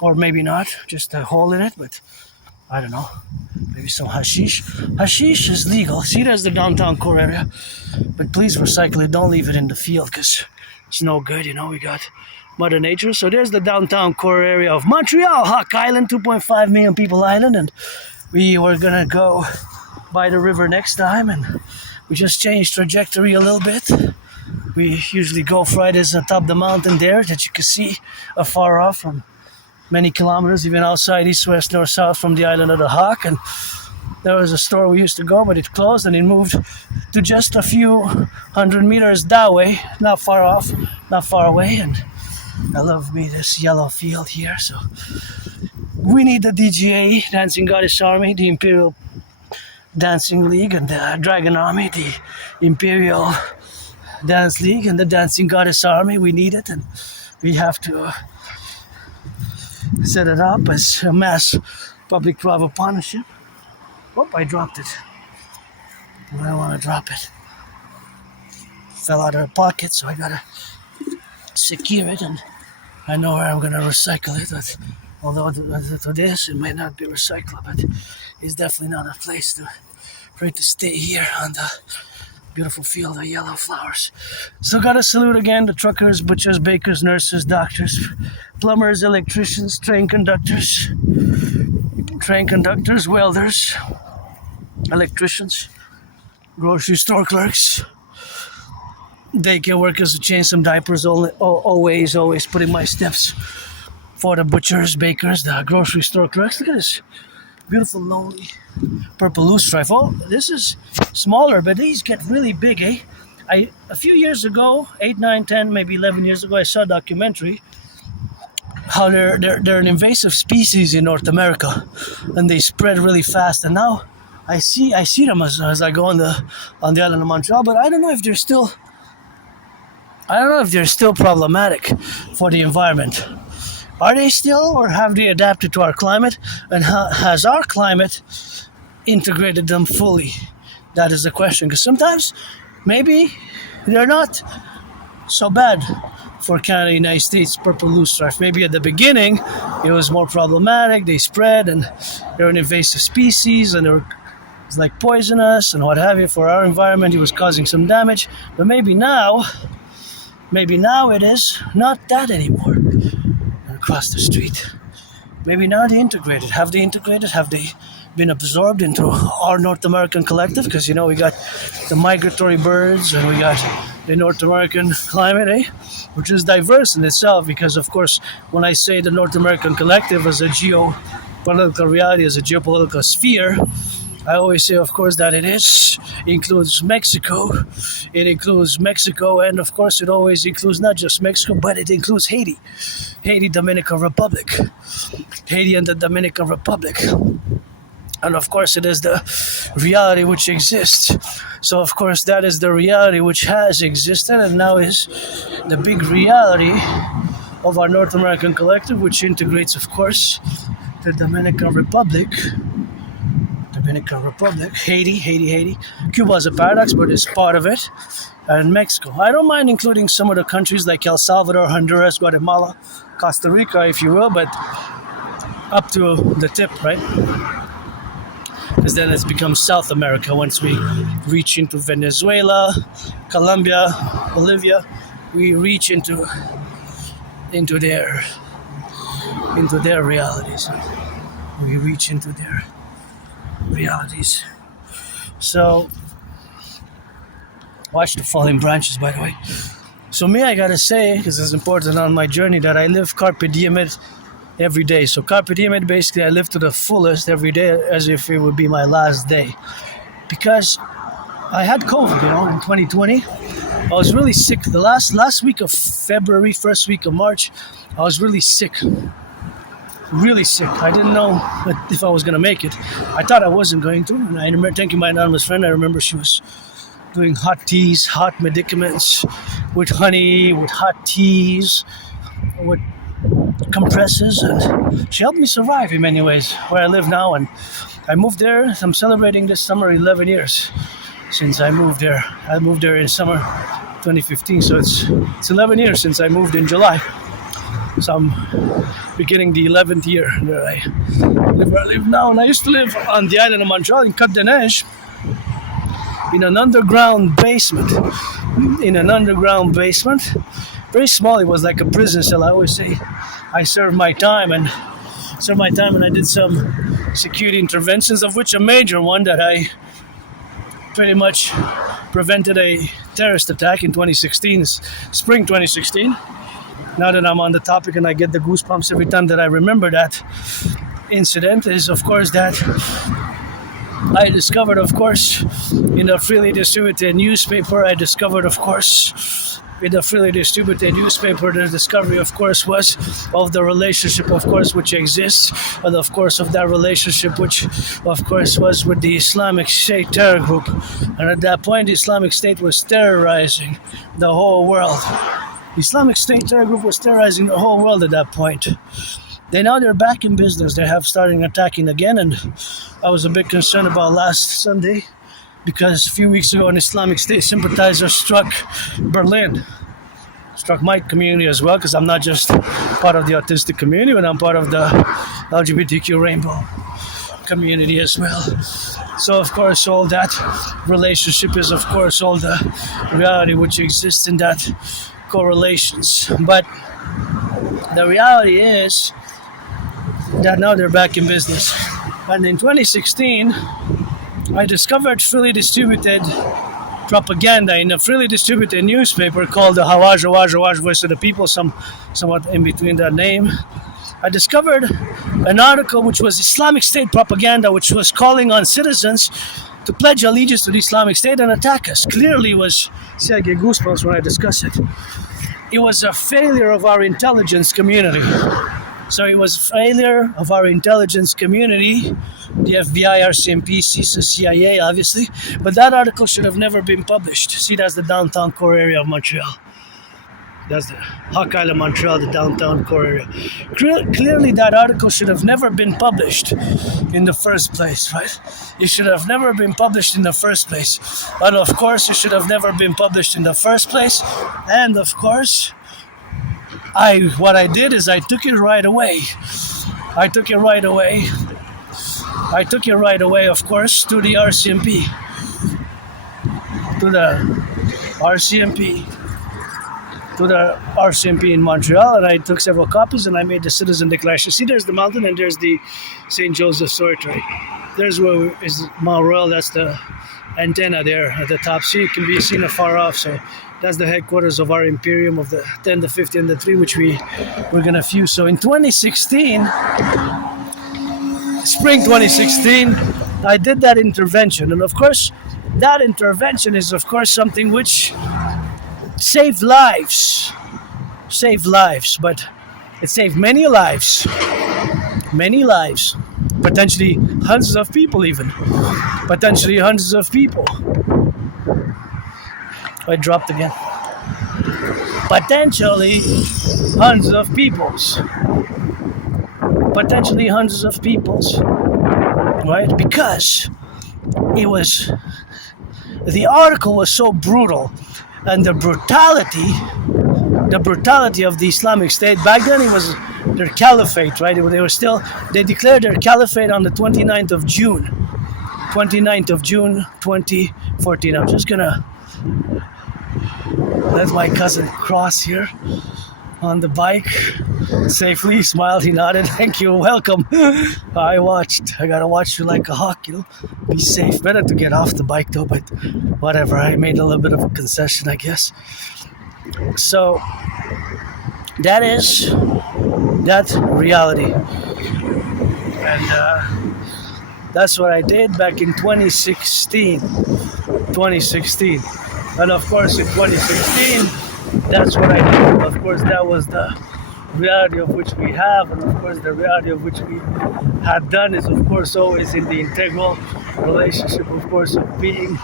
or maybe not, just a hole in it, but I don't know. Maybe some hashish. Hashish is legal. See, there's the downtown core area. But please recycle it. Don't leave it in the field, because it's no good. You know, we got Mother Nature. So there's the downtown core area of Montreal, Hawk Island, 2.5 million people island. And we were going to go by the river next time. And we just changed trajectory a little bit. We usually go Fridays atop the mountain there that you can see afar off from many kilometers, even outside east, west, north, south from the island of the Hawk. And there was a store we used to go, but it closed and it moved to just a few hundred meters that way, not far off, not far away. And I love me this yellow field here. So we need the DGA, Dancing Goddess Army, the Imperial Dancing League, and the Dragon Army, the Imperial Dance League, and the Dancing Goddess Army. We need it, and we have to set it up as a mass public private partnership. Oh, I dropped it. I don't want to drop it. Fell out of the pocket, so I gotta secure it, and I know where I'm gonna recycle it. But although to this, it might not be recyclable, but it's definitely not a place for it to stay here on the beautiful field of yellow flowers. So gotta salute again the truckers, butchers, bakers, nurses, doctors, plumbers, electricians, train conductors, welders, electricians, grocery store clerks, daycare workers who change some diapers. Always putting my steps for the butchers, bakers, the grocery store clerks. Look at this beautiful, lonely purple loosestrife. Oh, this is smaller, but these get really big, eh? A few years ago, 8, 9, 10, maybe 11 years ago, I saw a documentary how they're an invasive species in North America, and they spread really fast. And now I see them as I go on the island of Montreal, but I don't know if they're still problematic for the environment. Are they still, or have they adapted to our climate? And has our climate integrated them fully? That is the question. Because sometimes, maybe they're not so bad for Canada, United States, purple loosestrife. Maybe at the beginning, it was more problematic. They spread, and they're an invasive species, and it's like poisonous and what have you. For our environment, it was causing some damage. But maybe now it is not that anymore. Across the street. Maybe now they integrated. Have they integrated? Have they been absorbed into our North American collective? Because, you know, we got the migratory birds and we got the North American climate, which is diverse in itself. Because, of course, when I say the North American collective as a geopolitical reality, as a geopolitical sphere, I always say, of course, that includes Mexico. It includes Mexico, and of course, it always includes not just Mexico, but it includes Haiti, Dominican Republic, Haiti and the Dominican Republic. And of course, it is the reality which exists. So, of course, that is the reality which has existed, and now is the big reality of our North American collective, which integrates, of course, the Dominican Republic, Haiti. Cuba is a paradox, but it's part of it. And Mexico. I don't mind including some of the countries like El Salvador, Honduras, Guatemala, Costa Rica, if you will, but up to the tip, right? because then it's become South America. Once we reach into Venezuela, Colombia, Bolivia, we reach into their realities. We reach into their realities. So, watch the falling branches, by the way. So me, I gotta say, because it's important on my journey, that I live carpe diem it every day. So carpe diem it, basically, I live to the fullest every day as if it would be my last day. Because I had COVID, in 2020. I was really sick. The last week of February, first week of March, I was really sick. Really sick. I didn't know if I was gonna make it. I thought I wasn't going to. And I remember thanking my anonymous friend. I remember she was doing hot teas, hot medicaments, with honey, with hot teas, with compresses, and she helped me survive in many ways where I live now. And I moved there. I'm celebrating this summer 11 years since I moved there. I moved there in summer 2015, so it's 11 years since I moved in July. So I'm beginning the 11th year where I live now. And I used to live on the island of Montreal in Côte de Neige, in an underground basement. Very small. It was like a prison cell. I always say I served my time and I did some security interventions, of which a major one that I pretty much prevented a terrorist attack in 2016, spring 2016. Now that I'm on the topic and I get the goosebumps every time that I remember that incident, is of course that I discovered, of course, in a freely distributed newspaper, the discovery, of course, was of the relationship, of course, which exists, and of course of that relationship, which, of course, was with the Islamic State terror group. And at that point, the Islamic State was terrorizing the whole world. The Islamic State terror group was terrorizing the whole world at that point. They're back in business. They have started attacking again, and I was a bit concerned about last Sunday because a few weeks ago an Islamic State sympathizer struck Berlin. Struck my community as well, because I'm not just part of the autistic community, but I'm part of the LGBTQ rainbow community as well. So of course all that relationship is of course all the reality which exists in that correlations. But the reality is that now they're back in business. And in 2016, I discovered freely distributed propaganda in a freely distributed newspaper called the Hawaj Voice of the People, somewhat in between that name. I discovered an article which was Islamic State propaganda, which was calling on citizens to pledge allegiance to the Islamic State and attack us. Clearly was, see, I get goosebumps when I discuss it. It was a failure of our intelligence community. So it was failure of our intelligence community, the FBI, RCMP, CISA, CIA, obviously. But that article should have never been published. See, that's the downtown core area of Montreal. That's the Hawk Island, Montreal, the downtown core area. Clearly, that article should have never been published in the first place, right? It should have never been published in the first place. But of course, it should have never been published in the first place. And of course, what I did is I took it right away. Of course, to the RCMP. To the RCMP in Montreal, and I took several copies and I made the citizen declaration. See, there's the mountain and there's the St. Joseph's Oratory. There's where is Mount Royal, that's the antenna there at the top. See, it can be seen afar off. So that's the headquarters of our Imperium of the 10, the 50, and the 3, which we're going to fuse. So in 2016, spring 2016, I did that intervention. And of course, that intervention is, of course, something which saved lives, but it saved many lives, potentially hundreds of people even, I dropped again. Potentially hundreds of peoples, right? Because the article was so brutal. And the brutality of the Islamic State, back then it was their caliphate, right? They declared their caliphate on the 29th of June. 29th of June 2014. I'm just gonna let my cousin cross here on the bike safely. He smiled, he nodded. Thank you, welcome. I gotta watch you like a hawk, be safe. Better to get off the bike though, but whatever, I made a little bit of a concession, I guess. So that is that reality, and that's what I did back in 2016. And of course in 2016, that's what I did. Of course, that was the reality of which we have, and of course the reality of which we had done is of course always in the integral relationship, of course, of being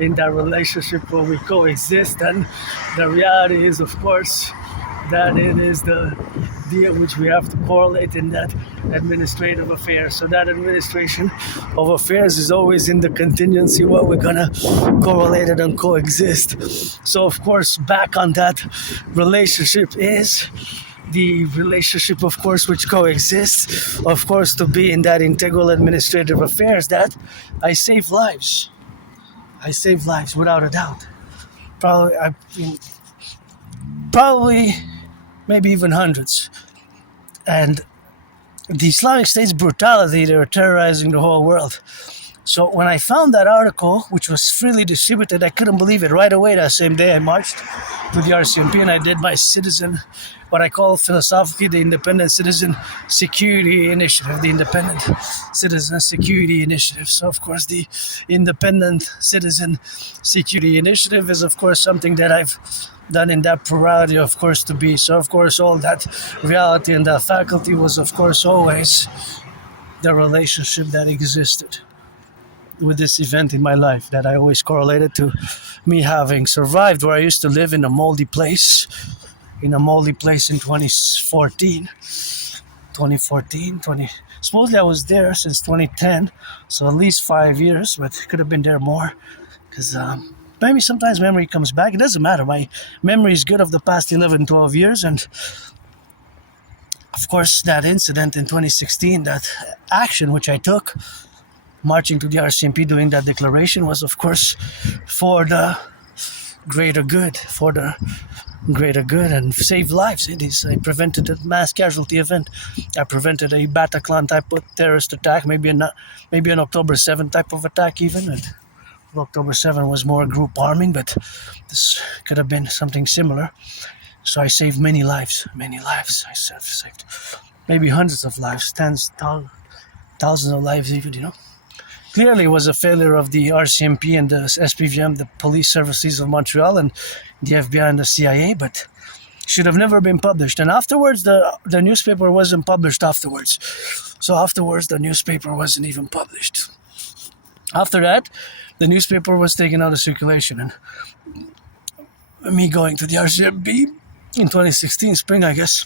in that relationship where we coexist. And the reality is of course that it is the deal which we have to correlate in that administrative affairs. So that administration of affairs is always in the contingency where we're gonna correlate it and coexist. So of course back on that relationship is the relationship, of course, which coexists, of course, to be in that integral administrative affairs, that I save lives. I save lives without a doubt. Probably, maybe even hundreds. And the Islamic State's brutality, they were terrorizing the whole world. So when I found that article, which was freely distributed, I couldn't believe it. Right away, that same day, I marched to the RCMP and I did my what I call philosophically the Independent Citizen Security Initiative, the Independent Citizen Security Initiative. So, of course, the Independent Citizen Security Initiative is, of course, something that I've done in that plurality, of course, to be. So, of course, all that reality and that faculty was, of course, always the relationship that existed with this event in my life that I always correlated to me having survived where I used to live in a moldy place in 2014. Supposedly I was there since 2010, so at least 5 years, but could have been there more because maybe sometimes memory comes back. It doesn't matter. My memory is good of the past 11, 12 years, and of course that incident in 2016, that action which I took, marching to the RCMP, doing that declaration, was of course for the greater good, and saved lives. I prevented a mass casualty event. I prevented a Bataclan type of terrorist attack, maybe an October 7 type of attack even. And October 7 was more group arming, but this could have been something similar. So I saved many lives. I saved maybe hundreds of lives, thousands of lives even, Clearly, it was a failure of the RCMP and the SPVM, the police services of Montreal, and the FBI and the CIA, but should have never been published. And afterwards, the newspaper wasn't published afterwards. So afterwards, the newspaper wasn't even published. After that, the newspaper was taken out of circulation. And me going to the RCMP in 2016, spring, I guess,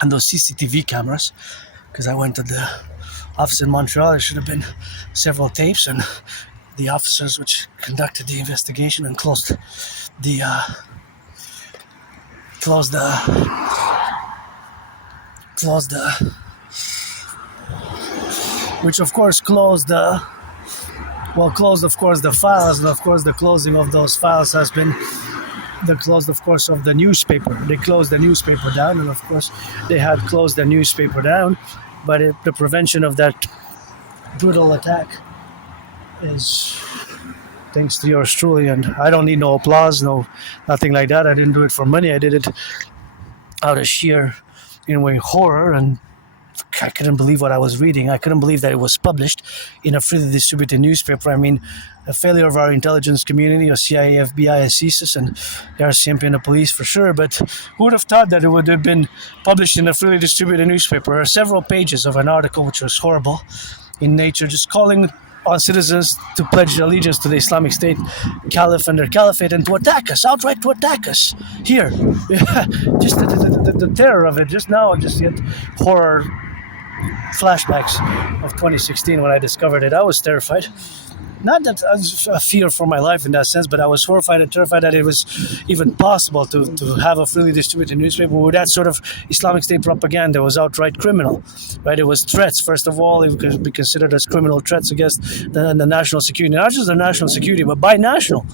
and those CCTV cameras, because I went to the office in Montreal. There should have been several tapes, and the officers which conducted the investigation and which of course closed the files, and of course the closing of those files has been the closed, of course, of the newspaper. They closed the newspaper down, and of course they had closed the newspaper down. But the prevention of that brutal attack is thanks to yours truly, and I don't need no applause, nothing like that. I didn't do it for money. I did it out of sheer, horror, and I couldn't believe what I was reading. I couldn't believe that it was published in a freely distributed newspaper. I mean, a failure of our intelligence community, of CIA, FBI, and CSIS, and the RCMP and the police for sure, but who would have thought that it would have been published in a freely distributed newspaper? There are several pages of an article which was horrible in nature, just calling on citizens to pledge allegiance to the Islamic State Caliph and their caliphate, and to attack us, outright to attack us. Here. Just the terror of it, just yet flashbacks of 2016 when I discovered it. I was terrified. not that I was a fear for my life in that sense, but I was horrified and terrified that it was even possible to have a freely distributed newspaper with that sort of Islamic State propaganda. It was outright criminal, right? It was threats. First of all, it could be considered as criminal threats against the national security, not just the national security, but binational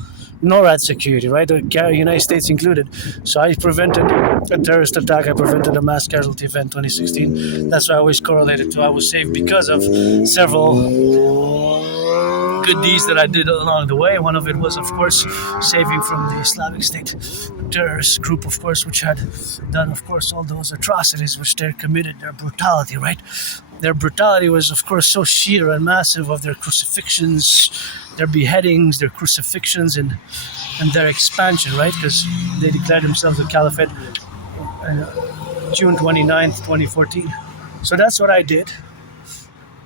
NORAD security, right? The United States included. So I prevented a terrorist attack. I prevented a mass casualty event 2016. That's why I always correlated to I was saved because of several good deeds that I did along the way. One of it was, of course, saving from the Islamic State terrorist group, of course, which had done, of course, all those atrocities which they committed, their brutality, right? Their brutality was, of course, so sheer and massive of their crucifixions, their beheadings, their crucifixions, and their expansion, right? Because they declared themselves a caliphate June 29th, 2014. So that's what I did.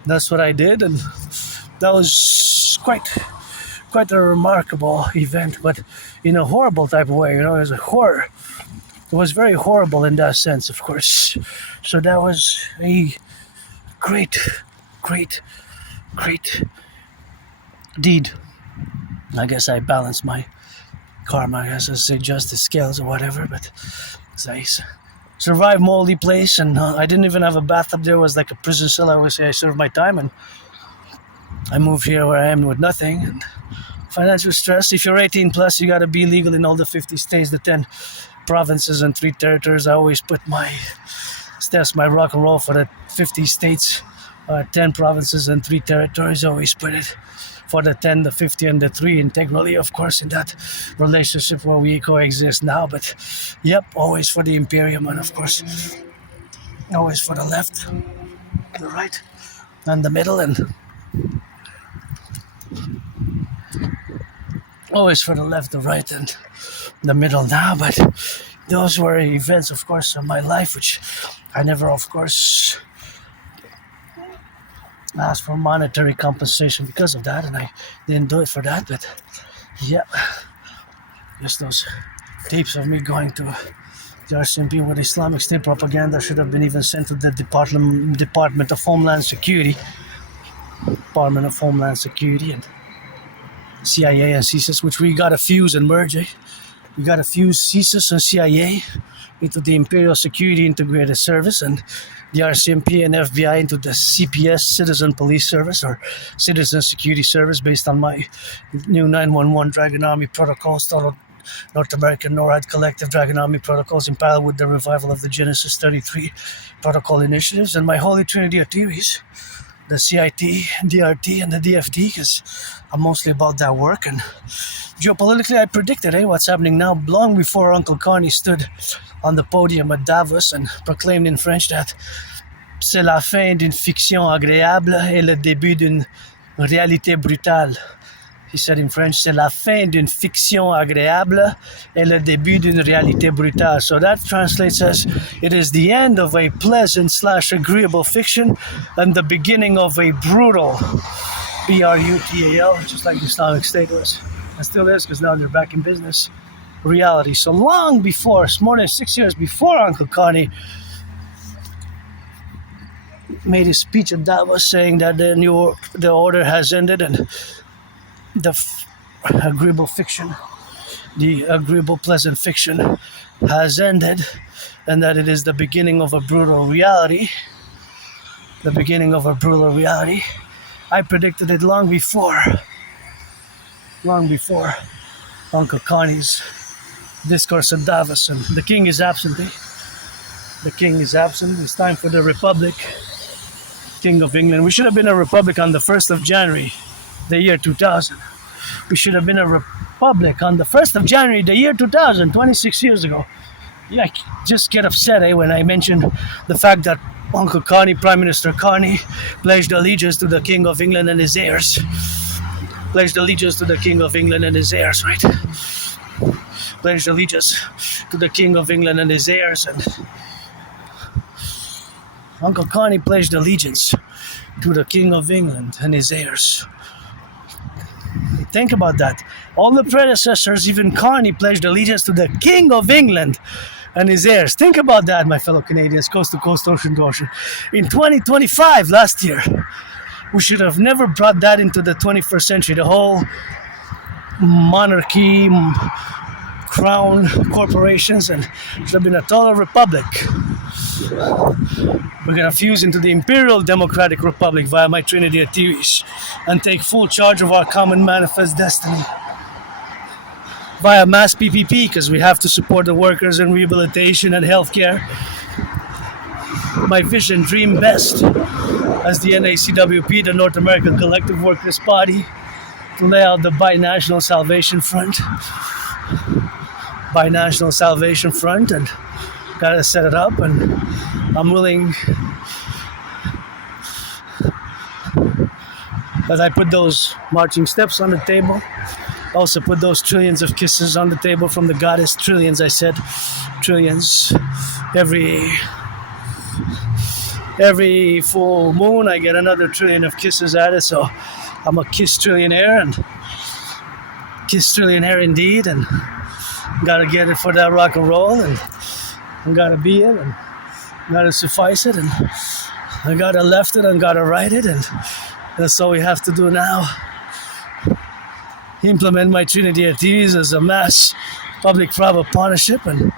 That's what I did, and that was quite a remarkable event, but in a horrible type of way. You know, it was a horror. It was very horrible in that sense, of course. So that was a great deed. I guess I balanced my karma, I guess I say justice scales or whatever, but I survived moldy place, and I didn't even have a bathtub there. It was like a prison cell. I always say I served my time, and I moved here where I am with nothing. And financial stress. If you're 18 plus, you got to be legal in all the 50 states, the 10 provinces and 3 territories. I always put my rock and roll for the 50 states, 10 provinces and 3 territories. I always put it for the 10, the 50, and the 3 integrally, of course, in that relationship where we coexist now. But yep, always for the Imperium, and of course, always for the left, the right, and the middle, and always for the left, the right, and the middle now. But those were events, of course, of my life, which I never, of course, asked for monetary compensation because of that, and I didn't do it for that. But yeah, just those tapes of me going to the RCMP with Islamic State propaganda should have been even sent to the Department of Homeland Security, and CIA and CSIS, which we got to fuse and merge. We got to fuse CSIS and CIA into the Imperial Security Integrated Service, and the RCMP and FBI into the CPS, Citizen Police Service, or Citizen Security Service, based on my new 911 Dragon Army protocols, total North American NORAD Collective Dragon Army protocols, in parallel with the revival of the Genesis 33 protocol initiatives, and my holy trinity of theories, the CIT, DRT, and the DFT, because I'm mostly about that work. And geopolitically, I predicted what's happening now long before Uncle Carney stood on the podium at Davos and proclaimed in French that c'est la fin d'une fiction agréable et le début d'une réalité brutale. He said in French, c'est la fin d'une fiction agréable et le début d'une réalité brutale. So that translates as, it is the end of a pleasant/agreeable fiction and the beginning of a brutal, BRUTAL, just like the Islamic State was, and still is, because now they're back in business, reality. So long before, more than 6 years before Uncle Carney made his speech at Davos saying that the order has ended, and the agreeable fiction, the agreeable pleasant fiction has ended, and that it is the beginning of a brutal reality. The beginning of a brutal reality. I predicted it long before Uncle Carney's discourse at Davos. And the king is absent. The king is absent. It's time for the Republic, King of England. We should have been a republic on the 1st of January, the year 2000. We should have been a republic on the 1st of January, the year 2000, 26 years ago. Yeah, I just get upset when I mention the fact that Uncle Carney, Prime Minister Carney, pledged allegiance to the King of England and his heirs. Pledged allegiance to the King of England and his heirs, right? Pledged allegiance to the King of England and his heirs. And Uncle Carney pledged allegiance to the King of England and his heirs. Think about that. All the predecessors, even Carney, pledged allegiance to the King of England and his heirs. Think about that, my fellow Canadians, coast to coast, ocean to ocean. In 2025, last year, We should have never brought that into the 21st century. The whole monarchy, crown, corporations, and it should have been a total republic. We're gonna fuse into the Imperial Democratic Republic via my Trinity of theories and take full charge of our common manifest destiny via mass PPP, because we have to support the workers in rehabilitation and healthcare. My vision, dream best as the NACWP, the North American Collective Workers Party, to lay out the binational salvation front. Binational salvation front, and gotta set it up, and I'm willing, as I put those marching steps on the table, also put those trillions of kisses on the table from the goddess. Trillions, I said, trillions. Every full moon I get another trillion of kisses at it, so I'm a kiss trillionaire, and kiss trillionaire indeed, and gotta get it for that rock and roll, and I gotta be it, and gotta suffice it, and I gotta left it and gotta right it, and that's all we have to do now. Implement my Trinity of theories as a mass public-private partnership, and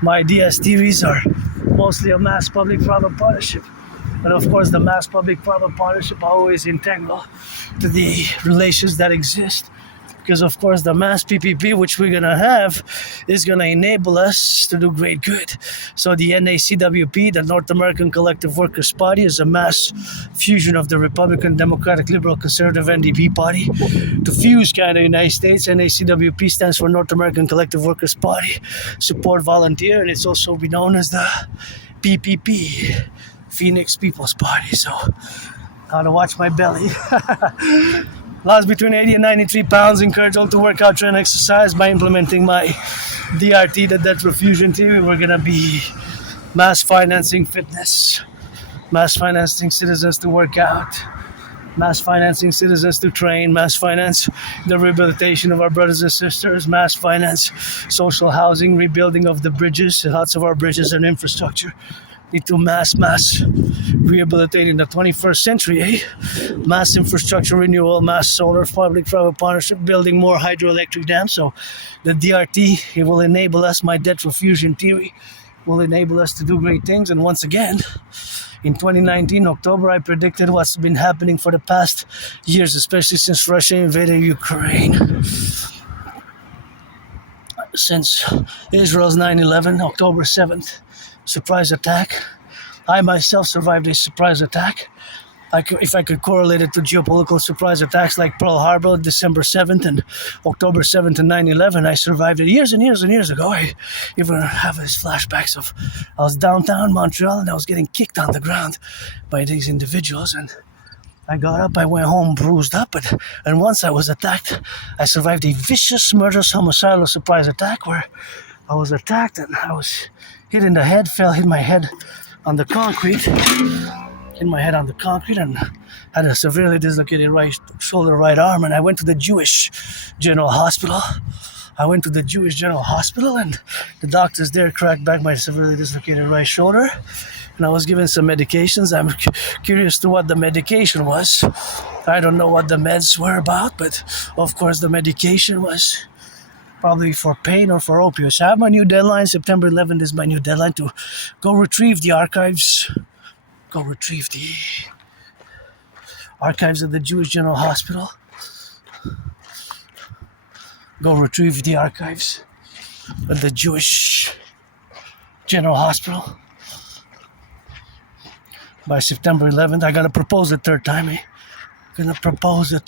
my DS theories are mostly a mass public-private partnership. And of course, the mass public-private partnership are always integral to the relations that exist. Because of course, the mass PPP, which we're gonna have, is gonna enable us to do great good. So the NACWP, the North American Collective Workers Party, is a mass fusion of the Republican, Democratic, Liberal, Conservative, NDP party to fuse Canada, United States. NACWP stands for North American Collective Workers Party, support volunteer, and it's also be known as the PPP, Phoenix People's Party. So, how to watch my belly. Lost between 80 and 93 pounds, encourage all to work out, train, exercise by implementing my DRT, the debt refusion theory. We're going to be mass financing fitness, mass financing citizens to work out, mass financing citizens to train, mass finance the rehabilitation of our brothers and sisters, mass finance social housing, rebuilding of the bridges, lots of our bridges and infrastructure. Need to mass rehabilitate in the 21st century, mass infrastructure renewal, mass solar, public-private partnership, building more hydroelectric dams. So the DRT, it will enable us, my debt refusion theory, will enable us to do great things. And once again, in 2019, October, I predicted what's been happening for the past years, especially since Russia invaded Ukraine. Since Israel's 9/11, October 7th, surprise attack. I myself survived a surprise attack. If I could correlate it to geopolitical surprise attacks like Pearl Harbor, December 7th and October 7th and 9/11, I survived it years and years and years ago. I even have these flashbacks of I was downtown Montreal and I was getting kicked on the ground by these individuals, and I got up, I went home bruised up, and once I was attacked, I survived a vicious, murderous, homicidal surprise attack where I was attacked and I was hit in the head, hit my head on the concrete, and had a severely dislocated right shoulder, right arm, and I went to the Jewish General Hospital. And the doctors there cracked back my severely dislocated right shoulder, and I was given some medications. I'm curious to what the medication was. I don't know what the meds were about, but of course the medication was probably for pain or for opioids. I have my new deadline. September 11th is my new deadline to go retrieve the archives. Of the Jewish General Hospital. Go retrieve the archives of the Jewish General Hospital. By September 11th, I gotta propose a third time. Propose a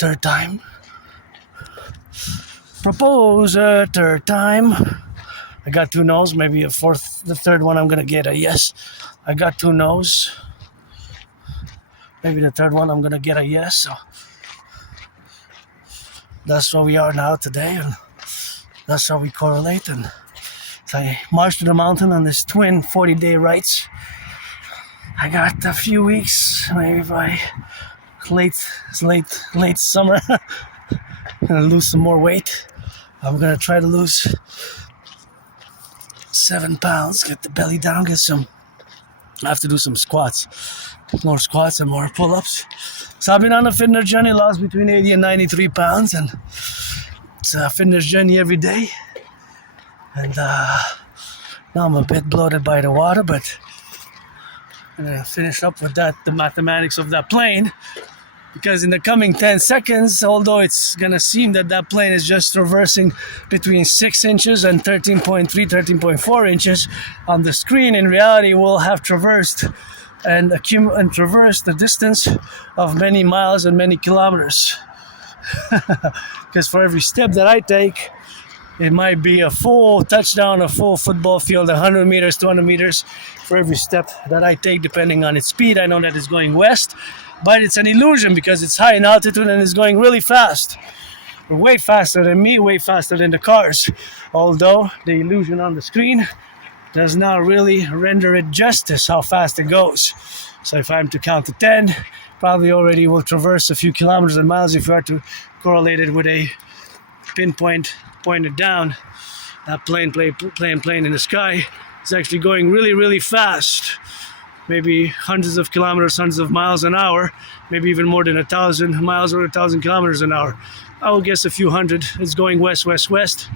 third time. I got 2 no's, maybe a fourth, the third one I'm gonna get a yes. I got 2 no's. Maybe the third one I'm gonna get a yes. So that's where we are now today, and that's how we correlate. And so I marched to the mountain on this twin 40-day rites. I got a few weeks, maybe by late summer. I'm gonna lose some more weight. I'm gonna try to lose 7 pounds, get the belly down, get some I have to do some squats, more squats and more pull-ups. So I've been on a fitness journey, lost between 80 and 93 pounds, and it's a fitness journey every day. And now I'm a bit bloated by the water, but I'm gonna finish up with that, the mathematics of that plane, because in the coming 10 seconds, although it's gonna seem that that plane is just traversing between 6 inches and 13.3, 13.4 inches on the screen, in reality we'll have traversed and traversed the distance of many miles and many kilometers. Because for every step that I take, it might be a full touchdown, a full football field, 100 meters, 200 meters for every step that I take, depending on its speed. I know that it's going west, but it's an illusion because it's high in altitude and it's going really fast. Way faster than me, way faster than the cars. Although the illusion on the screen does not really render it justice how fast it goes. So if I'm to count to 10, probably already will traverse a few kilometers and miles if you are to correlate it with a pinpoint pointed down. That plane in the sky is actually going really, really fast. Maybe hundreds of kilometers, hundreds of miles an hour, maybe even more than 1,000 miles or 1,000 kilometers an hour. I will guess a few hundred. It's going west, west, west.